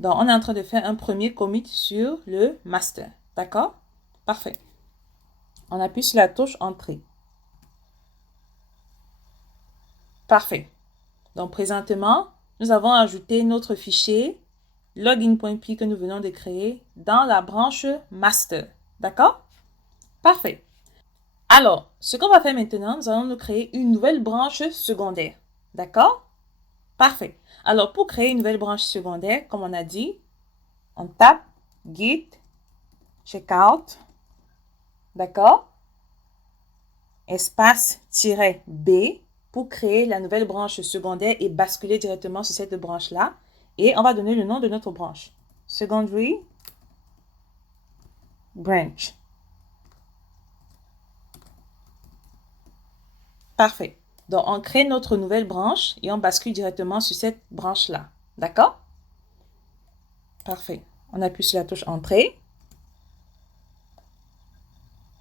Donc, on est en train de faire un premier commit sur le master. D'accord? Parfait. On appuie sur la touche Entrée. Parfait. Donc, présentement, nous avons ajouté notre fichier login.py que nous venons de créer dans la branche master. D'accord? Parfait. Alors, ce qu'on va faire maintenant, nous allons nous créer une nouvelle branche secondaire. D'accord? Parfait. Alors, pour créer une nouvelle branche secondaire, comme on a dit, on tape git checkout. D'accord? Espace -b pour créer la nouvelle branche secondaire et basculer directement sur cette branche-là. Et on va donner le nom de notre branche. Secondary branch. Parfait. Donc, on crée notre nouvelle branche et on bascule directement sur cette branche-là. D'accord? Parfait. On appuie sur la touche Entrée.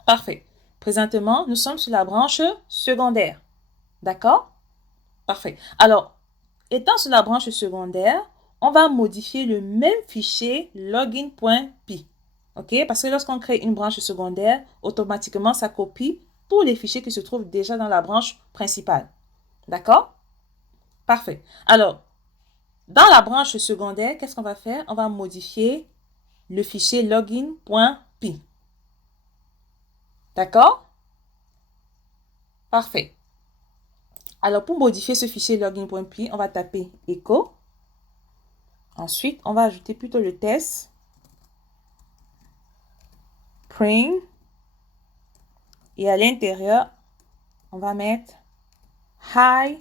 Parfait. Présentement, nous sommes sur la branche secondaire. D'accord? Parfait. Alors, étant sur la branche secondaire, on va modifier le même fichier login.py. OK? Parce que lorsqu'on crée une branche secondaire, automatiquement, ça copie tous les fichiers qui se trouvent déjà dans la branche principale. D'accord? Parfait. Alors, Dans la branche secondaire, qu'est-ce qu'on va faire? On va modifier le fichier login.py. D'accord? Parfait. Alors, pour modifier ce fichier login.py, on va taper echo. Ensuite, on va ajouter plutôt le test. Print. Et à l'intérieur, on va mettre hi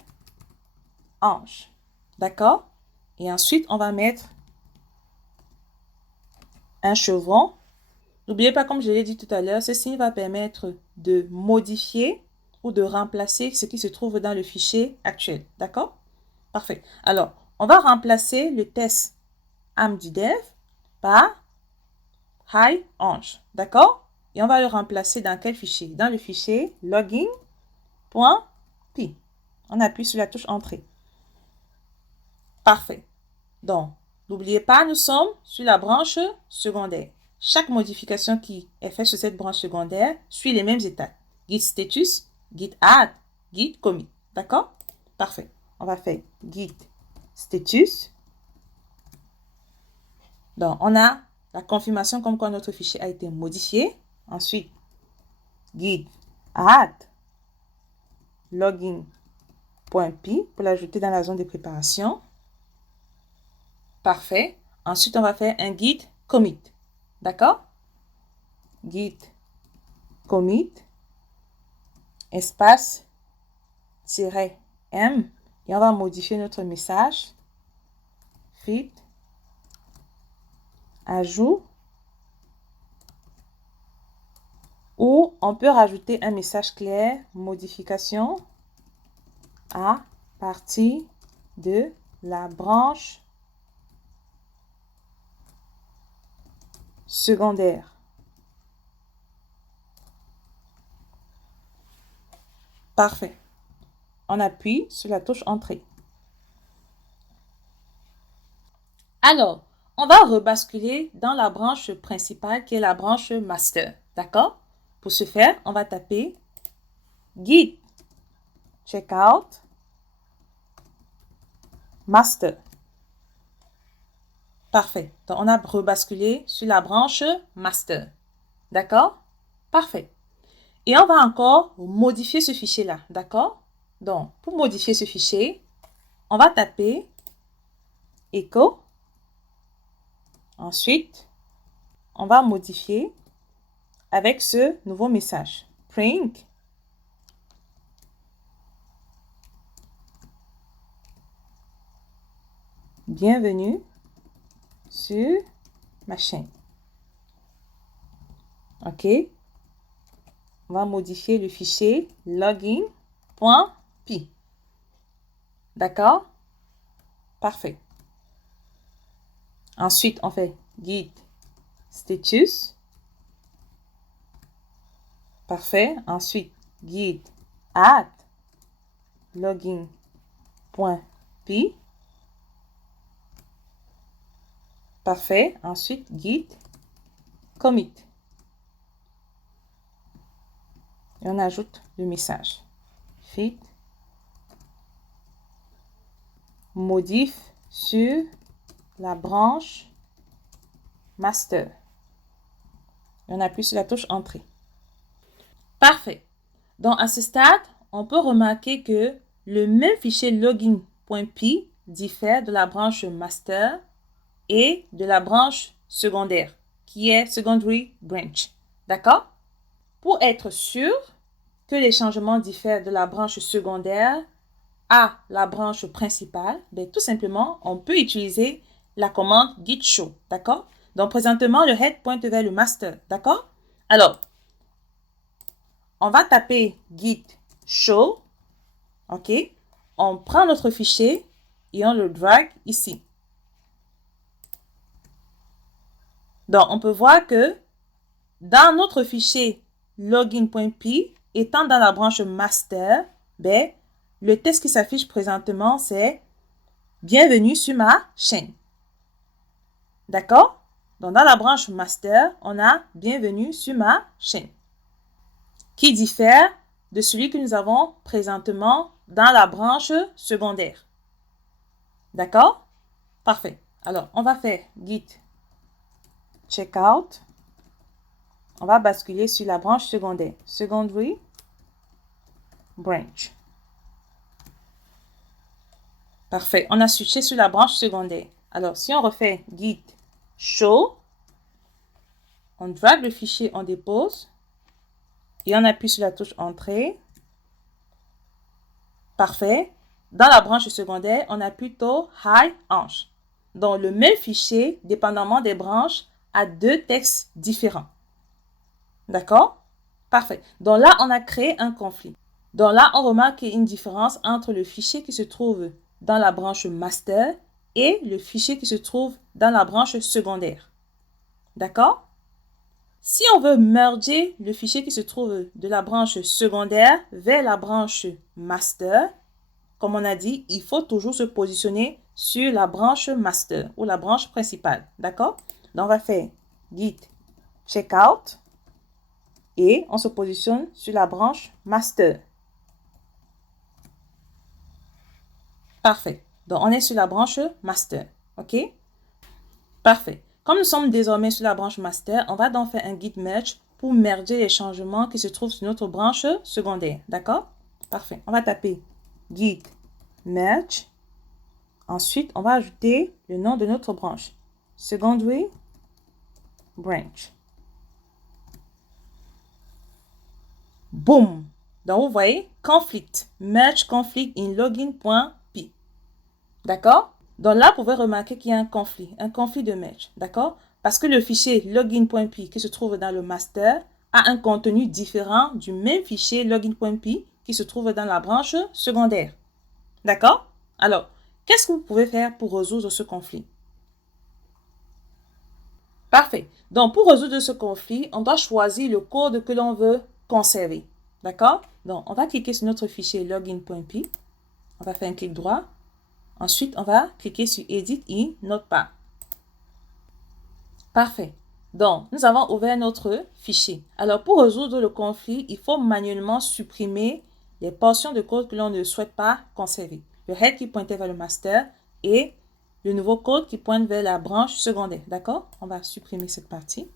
Ange. D'accord? Et ensuite, on va mettre un chevron. N'oubliez pas, comme je l'ai dit tout à l'heure, ceci va permettre de modifier ou de remplacer ce qui se trouve dans le fichier actuel. D'accord? Parfait. Alors, on va remplacer le test âme du dev par hi Ange. D'accord? Et on va le remplacer dans quel fichier? Dans le fichier login.py. On appuie sur la touche entrée. Parfait. Donc, n'oubliez pas, nous sommes sur la branche secondaire. Chaque modification qui est faite sur cette branche secondaire suit les mêmes étapes. Git status, git add, git commit. D'accord? Parfait. On va faire git status. Donc, on a la confirmation comme quoi notre fichier a été modifié. Ensuite, git add login.py pour l'ajouter dans la zone de préparation. Parfait. Ensuite, on va faire un git commit. D'accord? Git commit espace -m et on va modifier notre message fit ajout ou on peut rajouter un message clair modification à partir de la branche secondaire. Parfait. On appuie sur la touche entrée. Alors, on va rebasculer dans la branche principale qui est la branche master. D'accord? Pour ce faire, on va taper git checkout master. Parfait. Donc, on a rebasculé sur la branche master. D'accord? Parfait. Et on va encore modifier ce fichier-là. D'accord? Donc, pour modifier ce fichier, on va taper echo. Ensuite, on va modifier avec ce nouveau message. Print. Bienvenue sur ma chaîne. OK? On va modifier le fichier login.py. D'accord? Parfait. Ensuite, on fait git status. Parfait. Ensuite, git add login.py. Parfait. Ensuite, git commit. Et on ajoute le message. Fit modif sur la branche master. Et on appuie sur la touche entrée. Parfait. Donc, à ce stade, on peut remarquer que le même fichier login.py diffère de la branche master et de la branche secondaire, qui est secondary branch. D'accord? Pour être sûr que les changements diffèrent de la branche secondaire à la branche principale, ben, tout simplement, on peut utiliser la commande git show. D'accord? Donc, présentement, le head pointe vers le master. D'accord? Alors, on va taper git show. OK? On prend notre fichier et on le drag ici. Donc, on peut voir que dans notre fichier login.py, étant dans la branche master, ben, le texte qui s'affiche présentement, c'est « Bienvenue sur ma chaîne ». D'accord? Donc, dans la branche master, on a « Bienvenue sur ma chaîne » qui diffère de celui que nous avons présentement dans la branche secondaire. D'accord? Parfait. Alors, on va faire git checkout. On va basculer sur la branche secondaire. Secondary branch. Parfait. On a switché sur la branche secondaire. Alors, si on refait git show, on drag le fichier, on dépose et on appuie sur la touche entrée. Parfait. Dans la branche secondaire, on a plutôt high hanche. Donc, le même fichier, dépendamment des branches, a deux textes différents. D'accord? Parfait. Donc là, on a créé un conflit. Donc là, on remarque qu'il y a une différence entre le fichier qui se trouve dans la branche master et le fichier qui se trouve dans la branche secondaire. D'accord? Si on veut merger le fichier qui se trouve de la branche secondaire vers la branche master, comme on a dit, il faut toujours se positionner sur la branche master ou la branche principale. D'accord? Donc, on va faire git checkout et on se positionne sur la branche master. Parfait. Donc, on est sur la branche master. OK? Parfait. Comme nous sommes désormais sur la branche master, on va donc faire un git merge pour merger les changements qui se trouvent sur notre branche secondaire. D'accord? Parfait. On va taper git merge. Ensuite, on va ajouter le nom de notre branche. Secondary branch. Boom! Donc, vous voyez, conflict. Merge conflict in login.p. D'accord? Donc là, vous pouvez remarquer qu'il y a un conflit de merge. D'accord? Parce que le fichier login.p qui se trouve dans le master a un contenu différent du même fichier login.p qui se trouve dans la branche secondaire. D'accord? Alors, qu'est-ce que vous pouvez faire pour résoudre ce conflit? Parfait. Donc, pour résoudre ce conflit, on doit choisir le code que l'on veut conserver. D'accord? Donc, on va cliquer sur notre fichier login.py. On va faire un clic droit. Ensuite, on va cliquer sur Edit in Notepad. Parfait. Donc, nous avons ouvert notre fichier. Alors, pour résoudre le conflit, il faut manuellement supprimer les portions de code que l'on ne souhaite pas conserver. Le head qui pointait vers le master et le nouveau code qui pointe vers la branche secondaire. D'accord? On va supprimer cette partie.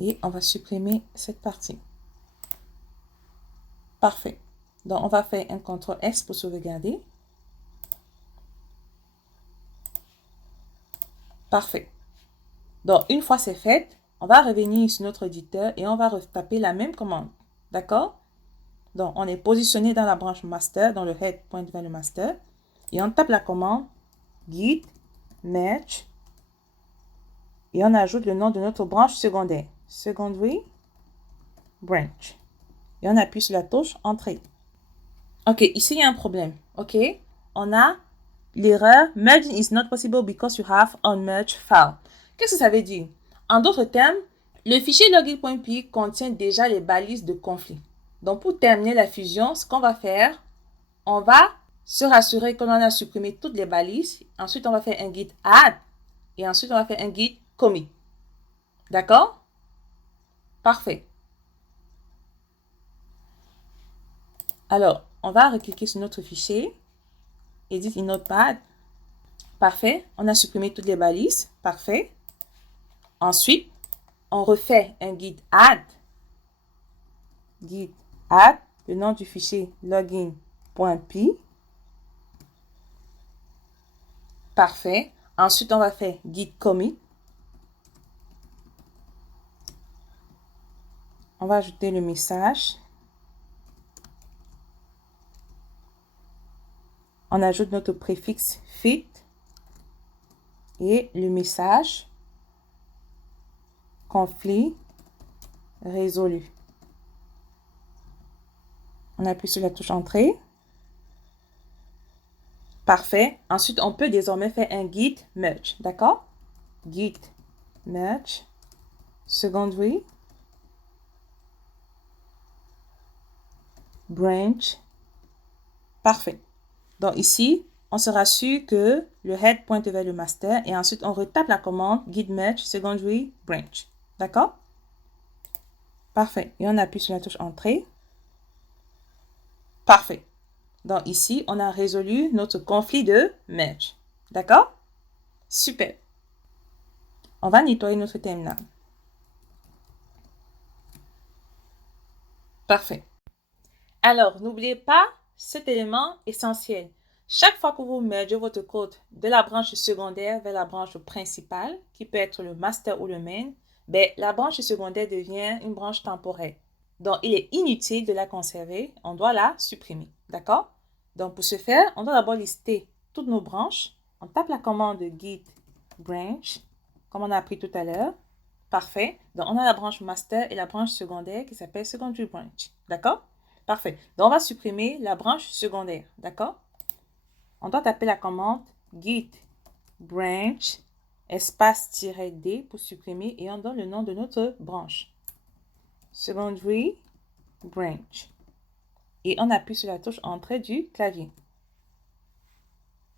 Et on va supprimer cette partie. Parfait. Donc, on va faire un CTRL S pour sauvegarder. Parfait. Donc, une fois c'est fait, on va revenir sur notre éditeur et on va retaper la même commande. D'accord? Donc, on est positionné dans la branche master, dans le head pointe vers le master. Et on tape la commande git merge. Et on ajoute le nom de notre branche secondaire. Secondary branch. Et on appuie sur la touche entrée. OK, ici, il y a un problème. OK? On a l'erreur merging is not possible because you have unmerged file. Qu'est-ce que ça veut dire? En d'autres termes, le fichier login.py contient déjà les balises de conflit. Donc, pour terminer la fusion, ce qu'on va faire, on va se rassurer qu'on en a supprimé toutes les balises. Ensuite, on va faire un git add. Et ensuite, on va faire un git commit. D'accord? Parfait. Alors, on va recliquer sur notre fichier. Edit in Notepad. Parfait. On a supprimé toutes les balises. Parfait. Ensuite, on refait un git add. Git add, le nom du fichier login.py. Parfait. Ensuite, on va faire git commit. On va ajouter le message. On ajoute notre préfixe fit et le message conflit résolu. On appuie sur la touche entrée. Parfait. Ensuite, on peut désormais faire un git merge. D'accord? Git merge secondary branch. Parfait. Donc ici, on se rassure que le head pointe vers le master et ensuite on retape la commande git merge secondary branch. D'accord? Parfait. Et on appuie sur la touche entrée. Parfait. Donc ici, on a résolu notre conflit de merge. D'accord? Super. On va nettoyer notre terminal. Parfait. Alors, n'oubliez pas cet élément essentiel. Chaque fois que vous mergez votre code de la branche secondaire vers la branche principale, qui peut être le master ou le main, ben, la branche secondaire devient une branche temporaire. Donc, il est inutile de la conserver. On doit la supprimer. D'accord? Donc, pour ce faire, on doit d'abord lister toutes nos branches. On tape la commande git branch, comme on a appris tout à l'heure. Parfait. Donc, on a la branche master et la branche secondaire qui s'appelle secondary branch. D'accord? Parfait. Donc, on va supprimer la branche secondaire. D'accord? On doit taper la commande git branch espace-d pour supprimer et on donne le nom de notre branche. Secondary branch. Et on appuie sur la touche entrée du clavier.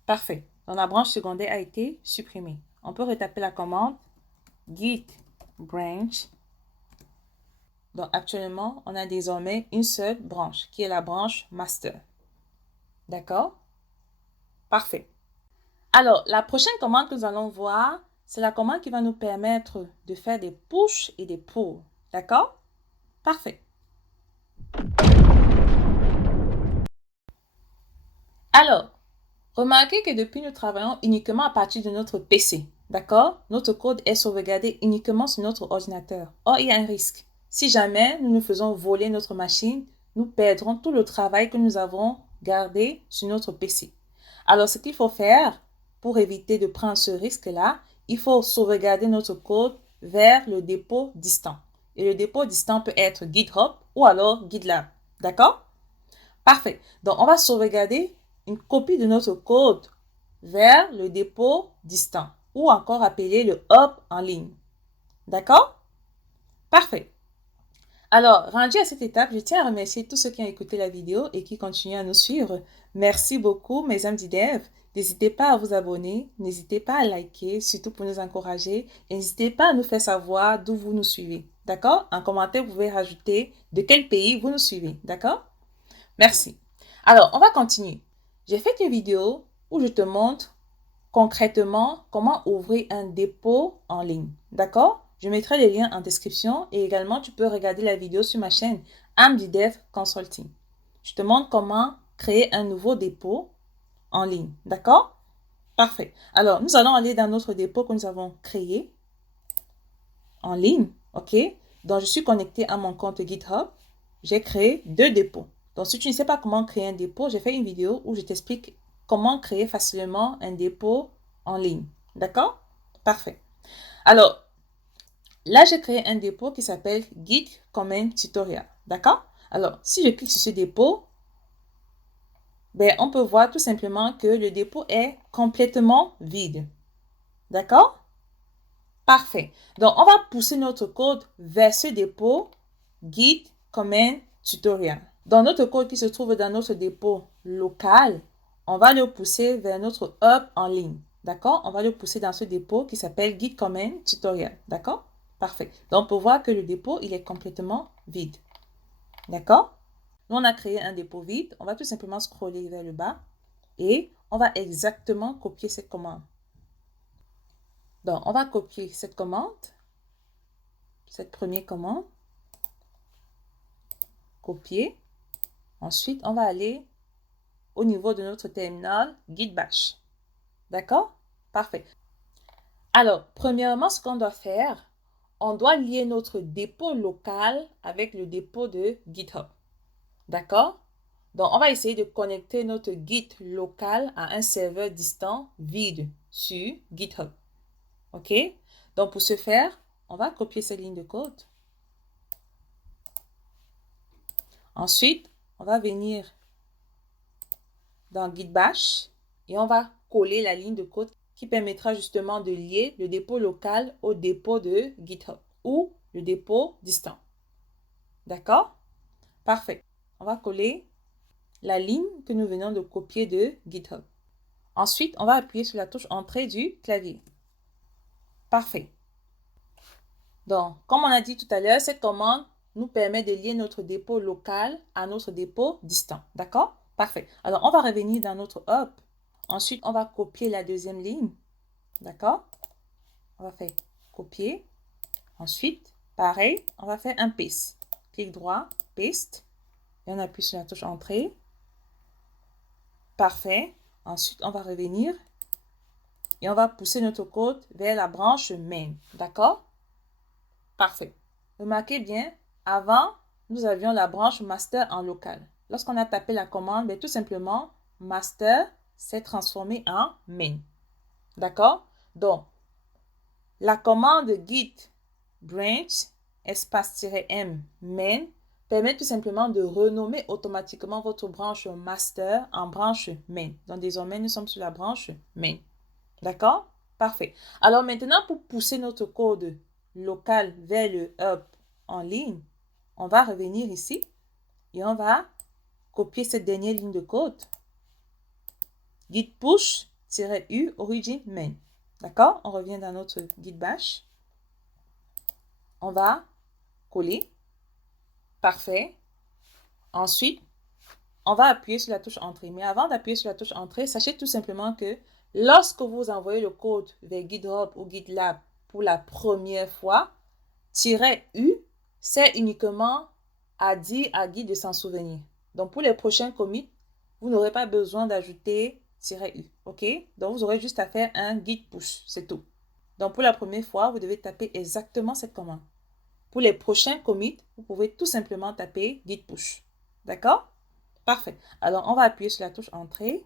Parfait. Donc, la branche secondaire a été supprimée. On peut retaper la commande git branch. Donc, actuellement, on a désormais une seule branche, qui est la branche master. D'accord? Parfait. Alors, la prochaine commande que nous allons voir, c'est la commande qui va nous permettre de faire des push et des pull. D'accord? Parfait. Alors, remarquez que depuis, nous travaillons uniquement à partir de notre PC. D'accord? Notre code est sauvegardé uniquement sur notre ordinateur. Or, il y a un risque. Si jamais nous nous faisons voler notre machine, nous perdrons tout le travail que nous avons gardé sur notre PC. Alors, ce qu'il faut faire pour éviter de prendre ce risque-là, il faut sauvegarder notre code vers le dépôt distant. Et le dépôt distant peut être GitHub ou alors GitLab. D'accord? Parfait. Donc, on va sauvegarder une copie de notre code vers le dépôt distant ou encore appelé le hub en ligne. D'accord? Parfait. Alors, rendu à cette étape, je tiens à remercier tous ceux qui ont écouté la vidéo et qui continuent à nous suivre. Merci beaucoup, mes amis dev. N'hésitez pas à vous abonner, n'hésitez pas à liker, surtout pour nous encourager. Et n'hésitez pas à nous faire savoir d'où vous nous suivez. D'accord? En commentaire, vous pouvez rajouter de quel pays vous nous suivez. D'accord? Merci. Alors, on va continuer. J'ai fait une vidéo où je te montre concrètement comment ouvrir un dépôt en ligne. D'accord? Je mettrai les liens en description et également tu peux regarder la vidéo sur ma chaîne AmDev Consulting. Je te montre comment créer un nouveau dépôt en ligne. D'accord? Parfait. Alors, nous allons aller dans notre dépôt que nous avons créé en ligne. OK? Donc, je suis connecté à mon compte GitHub. J'ai créé 2 dépôts. Donc, si tu ne sais pas comment créer un dépôt, j'ai fait une vidéo où je t'explique comment créer facilement un dépôt en ligne. D'accord? Parfait. Alors, là, j'ai créé un dépôt qui s'appelle Git Command Tutorial. D'accord? Alors, si je clique sur ce dépôt, ben, on peut voir tout simplement que le dépôt est complètement vide. D'accord? Parfait. Donc, on va pousser notre code vers ce dépôt Git Command Tutorial. Dans notre code qui se trouve dans notre dépôt local, on va le pousser vers notre hub en ligne. D'accord? On va le pousser dans ce dépôt qui s'appelle Git Command Tutorial. D'accord? Parfait. Donc, on peut voir que le dépôt, il est complètement vide. D'accord? Nous, on a créé un dépôt vide. On va tout simplement scroller vers le bas et on va exactement copier cette commande. Donc, on va copier cette commande, cette première commande, copier. Ensuite, on va aller au niveau de notre terminal Git Bash. D'accord? Parfait. Alors, premièrement, ce qu'on doit faire, on doit lier notre dépôt local avec le dépôt de GitHub. D'accord? Donc, on va essayer de connecter notre Git local à un serveur distant vide sur GitHub. OK? Donc, pour ce faire, on va copier cette ligne de code. Ensuite, on va venir dans Git Bash et on va coller la ligne de code qui permettra justement de lier le dépôt local au dépôt de GitHub ou le dépôt distant. D'accord? Parfait. On va coller la ligne que nous venons de copier de GitHub. Ensuite, on va appuyer sur la touche entrée du clavier. Parfait. Donc, comme on a dit tout à l'heure, cette commande nous permet de lier notre dépôt local à notre dépôt distant. D'accord? Parfait. Alors, on va revenir dans notre hub. Ensuite, on va copier la deuxième ligne. D'accord? On va faire copier. Ensuite, pareil, on va faire un paste. Clic droit, paste. Et on appuie sur la touche entrée. Parfait. Ensuite, on va revenir. Et on va pousser notre code vers la branche main. D'accord? Parfait. Remarquez bien, avant, nous avions la branche master en local. Lorsqu'on a tapé la commande, tout simplement, master s'est transformé en main. D'accord? Donc, la commande git branch espace-m main permet tout simplement de renommer automatiquement votre branche master en branche main. Donc, désormais, nous sommes sur la branche main. D'accord? Parfait. Alors maintenant, pour pousser notre code local vers le hub en ligne, on va revenir ici et on va copier cette dernière ligne de code. Git push-u origin main. D'accord? On revient dans notre git bash. On va coller. Parfait. Ensuite, on va appuyer sur la touche entrée. Mais avant d'appuyer sur la touche entrée, sachez tout simplement que lorsque vous envoyez le code vers GitHub ou GitLab pour la première fois, -u sert uniquement à dire à Git de s'en souvenir. Donc, pour les prochains commits, vous n'aurez pas besoin d'ajouter -u. OK? Donc, vous aurez juste à faire un git push. C'est tout. Donc, pour la première fois, vous devez taper exactement cette commande. Pour les prochains commits, vous pouvez tout simplement taper git push. D'accord? Parfait. Alors, on va appuyer sur la touche entrée.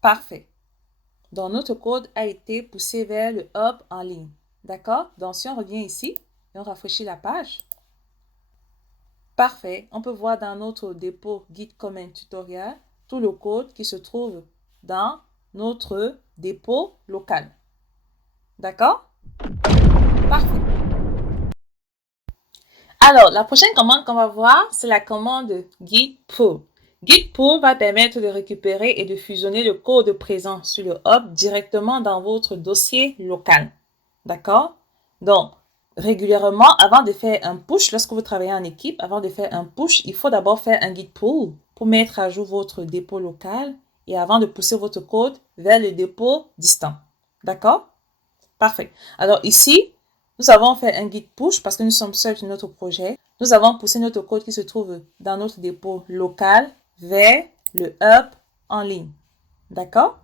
Parfait. Donc, notre code a été poussé vers le hub en ligne. D'accord? Donc, si on revient ici et on rafraîchit la page. Parfait. On peut voir dans notre dépôt Git Comment Tutorial tout le code qui se trouve dans notre dépôt local. D'accord? Parfait. Alors, la prochaine commande qu'on va voir, c'est la commande git pull. Git pull va permettre de récupérer et de fusionner le code présent sur le hub directement dans votre dossier local. D'accord? Donc, régulièrement, avant de faire un push, lorsque vous travaillez en équipe, avant de faire un push, il faut d'abord faire un git pull pour mettre à jour votre dépôt local et avant de pousser votre code vers le dépôt distant. D'accord? Parfait. Alors ici, nous avons fait un git push parce que nous sommes seuls sur notre projet. Nous avons poussé notre code qui se trouve dans notre dépôt local vers le hub en ligne. D'accord?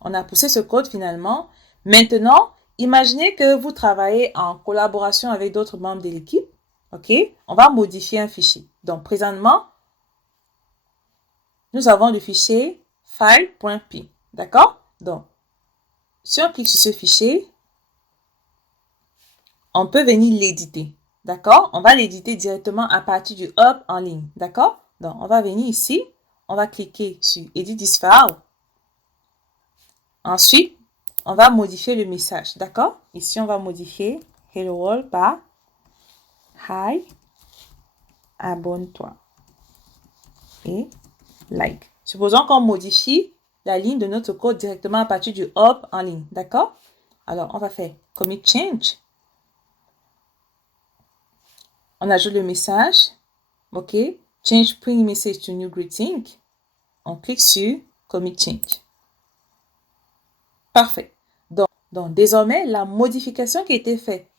On a poussé ce code finalement. Maintenant, imaginez que vous travaillez en collaboration avec d'autres membres de l'équipe. OK? On va modifier un fichier. Donc, présentement, nous avons le fichier file.py. D'accord? Donc, si on clique sur ce fichier, on peut venir l'éditer. D'accord? On va l'éditer directement à partir du hub en ligne. D'accord? Donc, on va venir ici. On va cliquer sur Edit this file. Ensuite, on va modifier le message. D'accord? Ici, on va modifier Hello World par Hi, abonne-toi et like. Supposons qu'on modifie la ligne de notre code directement à partir du hub en ligne. D'accord? Alors, on va faire Commit Change. On ajoute le message. OK. Change print message to new greeting. On clique sur Commit Change. Parfait. Donc, désormais, la modification qui a été faite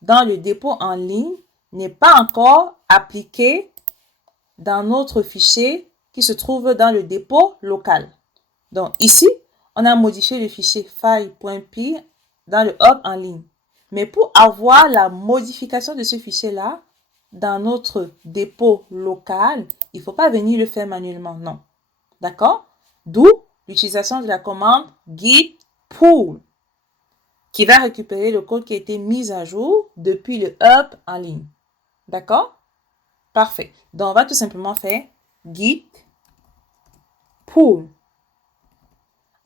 dans le dépôt en ligne n'est pas encore appliquée dans notre fichier qui se trouve dans le dépôt local. Donc, ici, on a modifié le fichier file.py dans le hub en ligne. Mais pour avoir la modification de ce fichier-là dans notre dépôt local, il ne faut pas venir le faire manuellement, non. D'accord? D'où l'utilisation de la commande git pull qui va récupérer le code qui a été mis à jour depuis le hub en ligne. D'accord? Parfait. Donc, on va tout simplement faire git pull.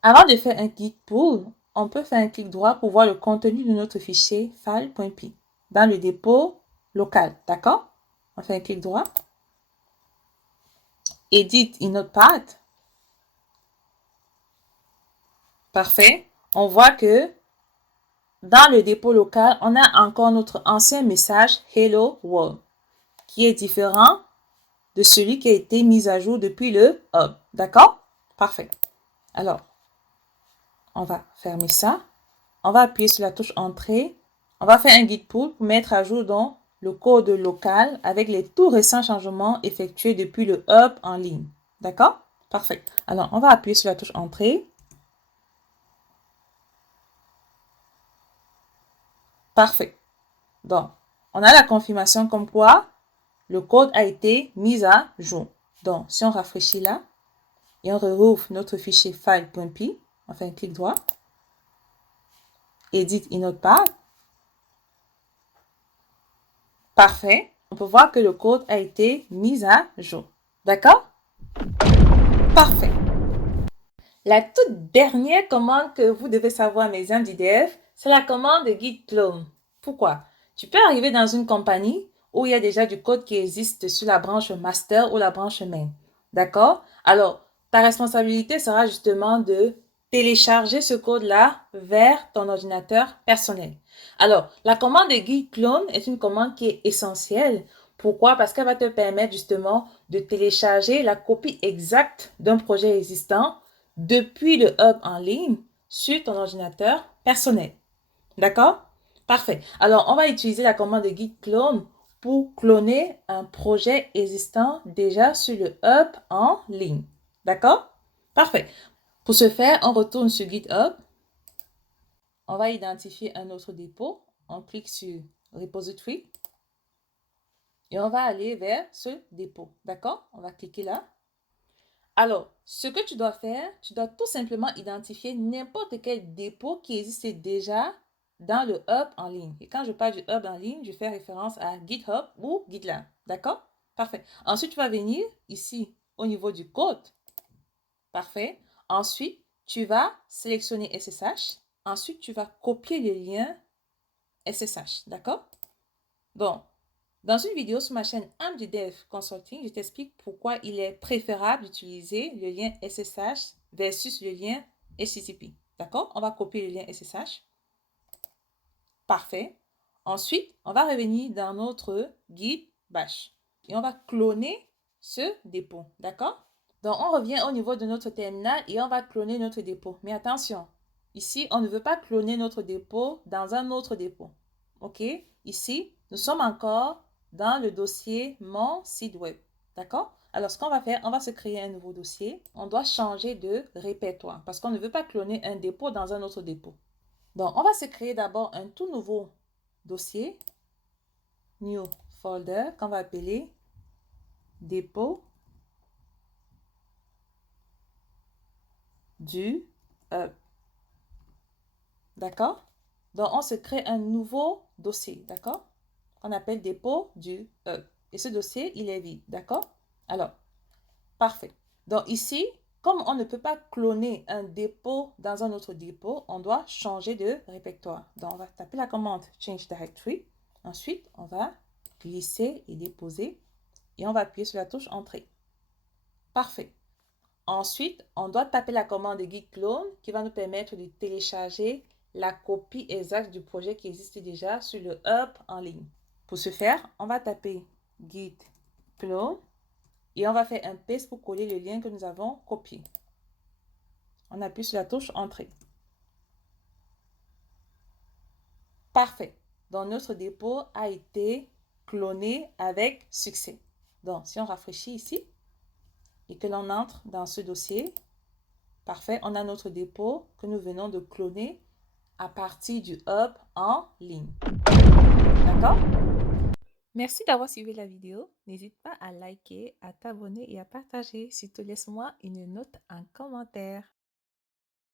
Avant de faire un git pull, on peut faire un clic droit pour voir le contenu de notre fichier file.py dans le dépôt local. D'accord? On fait un clic droit. Edit in Notepad. Parfait. On voit que dans le dépôt local, on a encore notre ancien message Hello World qui est différent de celui qui a été mis à jour depuis le hub. D'accord? Parfait. Alors, on va fermer ça. On va appuyer sur la touche Entrée. On va faire un guide pull pour mettre à jour donc le code local avec les tout récents changements effectués depuis le hub en ligne. D'accord? Parfait. Alors, on va appuyer sur la touche Entrée. Parfait. Donc, on a la confirmation comme quoi le code a été mis à jour. Donc, si on rafraîchit là et on rouvre notre fichier file.py, on fait un clic droit, Edit in Notepad. Parfait. On peut voir que le code a été mis à jour. D'accord? Parfait. La toute dernière commande que vous devez savoir, mes amis d'IDF, c'est la commande de git clone. Pourquoi? Tu peux arriver dans une compagnie où il y a déjà du code qui existe sur la branche master ou la branche main. D'accord? Alors, ta responsabilité sera justement de télécharger ce code-là vers ton ordinateur personnel. Alors, la commande de git clone est une commande qui est essentielle. Pourquoi? Parce qu'elle va te permettre justement de télécharger la copie exacte d'un projet existant depuis le hub en ligne sur ton ordinateur personnel. D'accord? Parfait. Alors, on va utiliser la commande de git clone pour cloner un projet existant déjà sur le hub en ligne. D'accord? Parfait. Pour ce faire, on retourne sur GitHub. On va identifier un autre dépôt. On clique sur Repository. Et on va aller vers ce dépôt. D'accord? On va cliquer là. Alors, ce que tu dois faire, tu dois tout simplement identifier n'importe quel dépôt qui existe déjà dans le hub en ligne. Et quand je parle du hub en ligne, je fais référence à GitHub ou GitLab. D'accord? Parfait. Ensuite, tu vas venir ici au niveau du code. Parfait. Ensuite, tu vas sélectionner SSH. Ensuite, tu vas copier le lien SSH. D'accord? Donc, dans une vidéo sur ma chaîne AmDuDev Consulting, je t'explique pourquoi il est préférable d'utiliser le lien SSH versus le lien HTTP. D'accord? On va copier le lien SSH. Parfait. Ensuite, on va revenir dans notre git bash et on va cloner ce dépôt. D'accord? Donc, on revient au niveau de notre terminal et on va cloner notre dépôt. Mais attention, ici, on ne veut pas cloner notre dépôt dans un autre dépôt. OK? Ici, nous sommes encore dans le dossier mon site web. D'accord? Alors, ce qu'on va faire, on va se créer un nouveau dossier. On doit changer de répertoire parce qu'on ne veut pas cloner un dépôt dans un autre dépôt. Donc, on va se créer d'abord un tout nouveau dossier. New folder qu'on va appeler dépôt du hub. D'accord? Donc, on se crée un nouveau dossier. D'accord? On appelle dépôt du hub. Et ce dossier, il est vide. D'accord? Alors, parfait. Donc ici, comme on ne peut pas cloner un dépôt dans un autre dépôt, on doit changer de répertoire. Donc, on va taper la commande Change Directory. Ensuite, on va glisser et déposer. Et on va appuyer sur la touche Entrée. Parfait. Ensuite, on doit taper la commande git clone qui va nous permettre de télécharger la copie exacte du projet qui existe déjà sur le hub en ligne. Pour ce faire, on va taper git clone et on va faire un paste pour coller le lien que nous avons copié. On appuie sur la touche Entrée. Parfait. Donc, notre dépôt a été cloné avec succès. Donc, si on rafraîchit ici et que l'on entre dans ce dossier, parfait, on a notre dépôt que nous venons de cloner à partir du hub en ligne. D'accord? Merci d'avoir suivi la vidéo. N'hésite pas à liker, à t'abonner et à partager. Surtout, laisse-moi une note en commentaire.